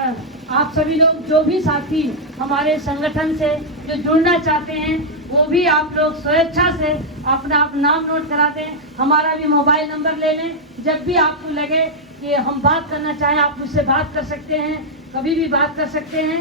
आप सभी लोग जो भी साथी हमारे संगठन से जो जुड़ना चाहते हैं, वो भी आप लोग स्वेच्छा से अपना आप नाम नोट कराते हैं। हमारा भी मोबाइल नंबर ले लें, जब भी आपको लगे कि हम बात करना चाहें आप मुझसे बात कर सकते हैं, कभी भी बात कर सकते हैं।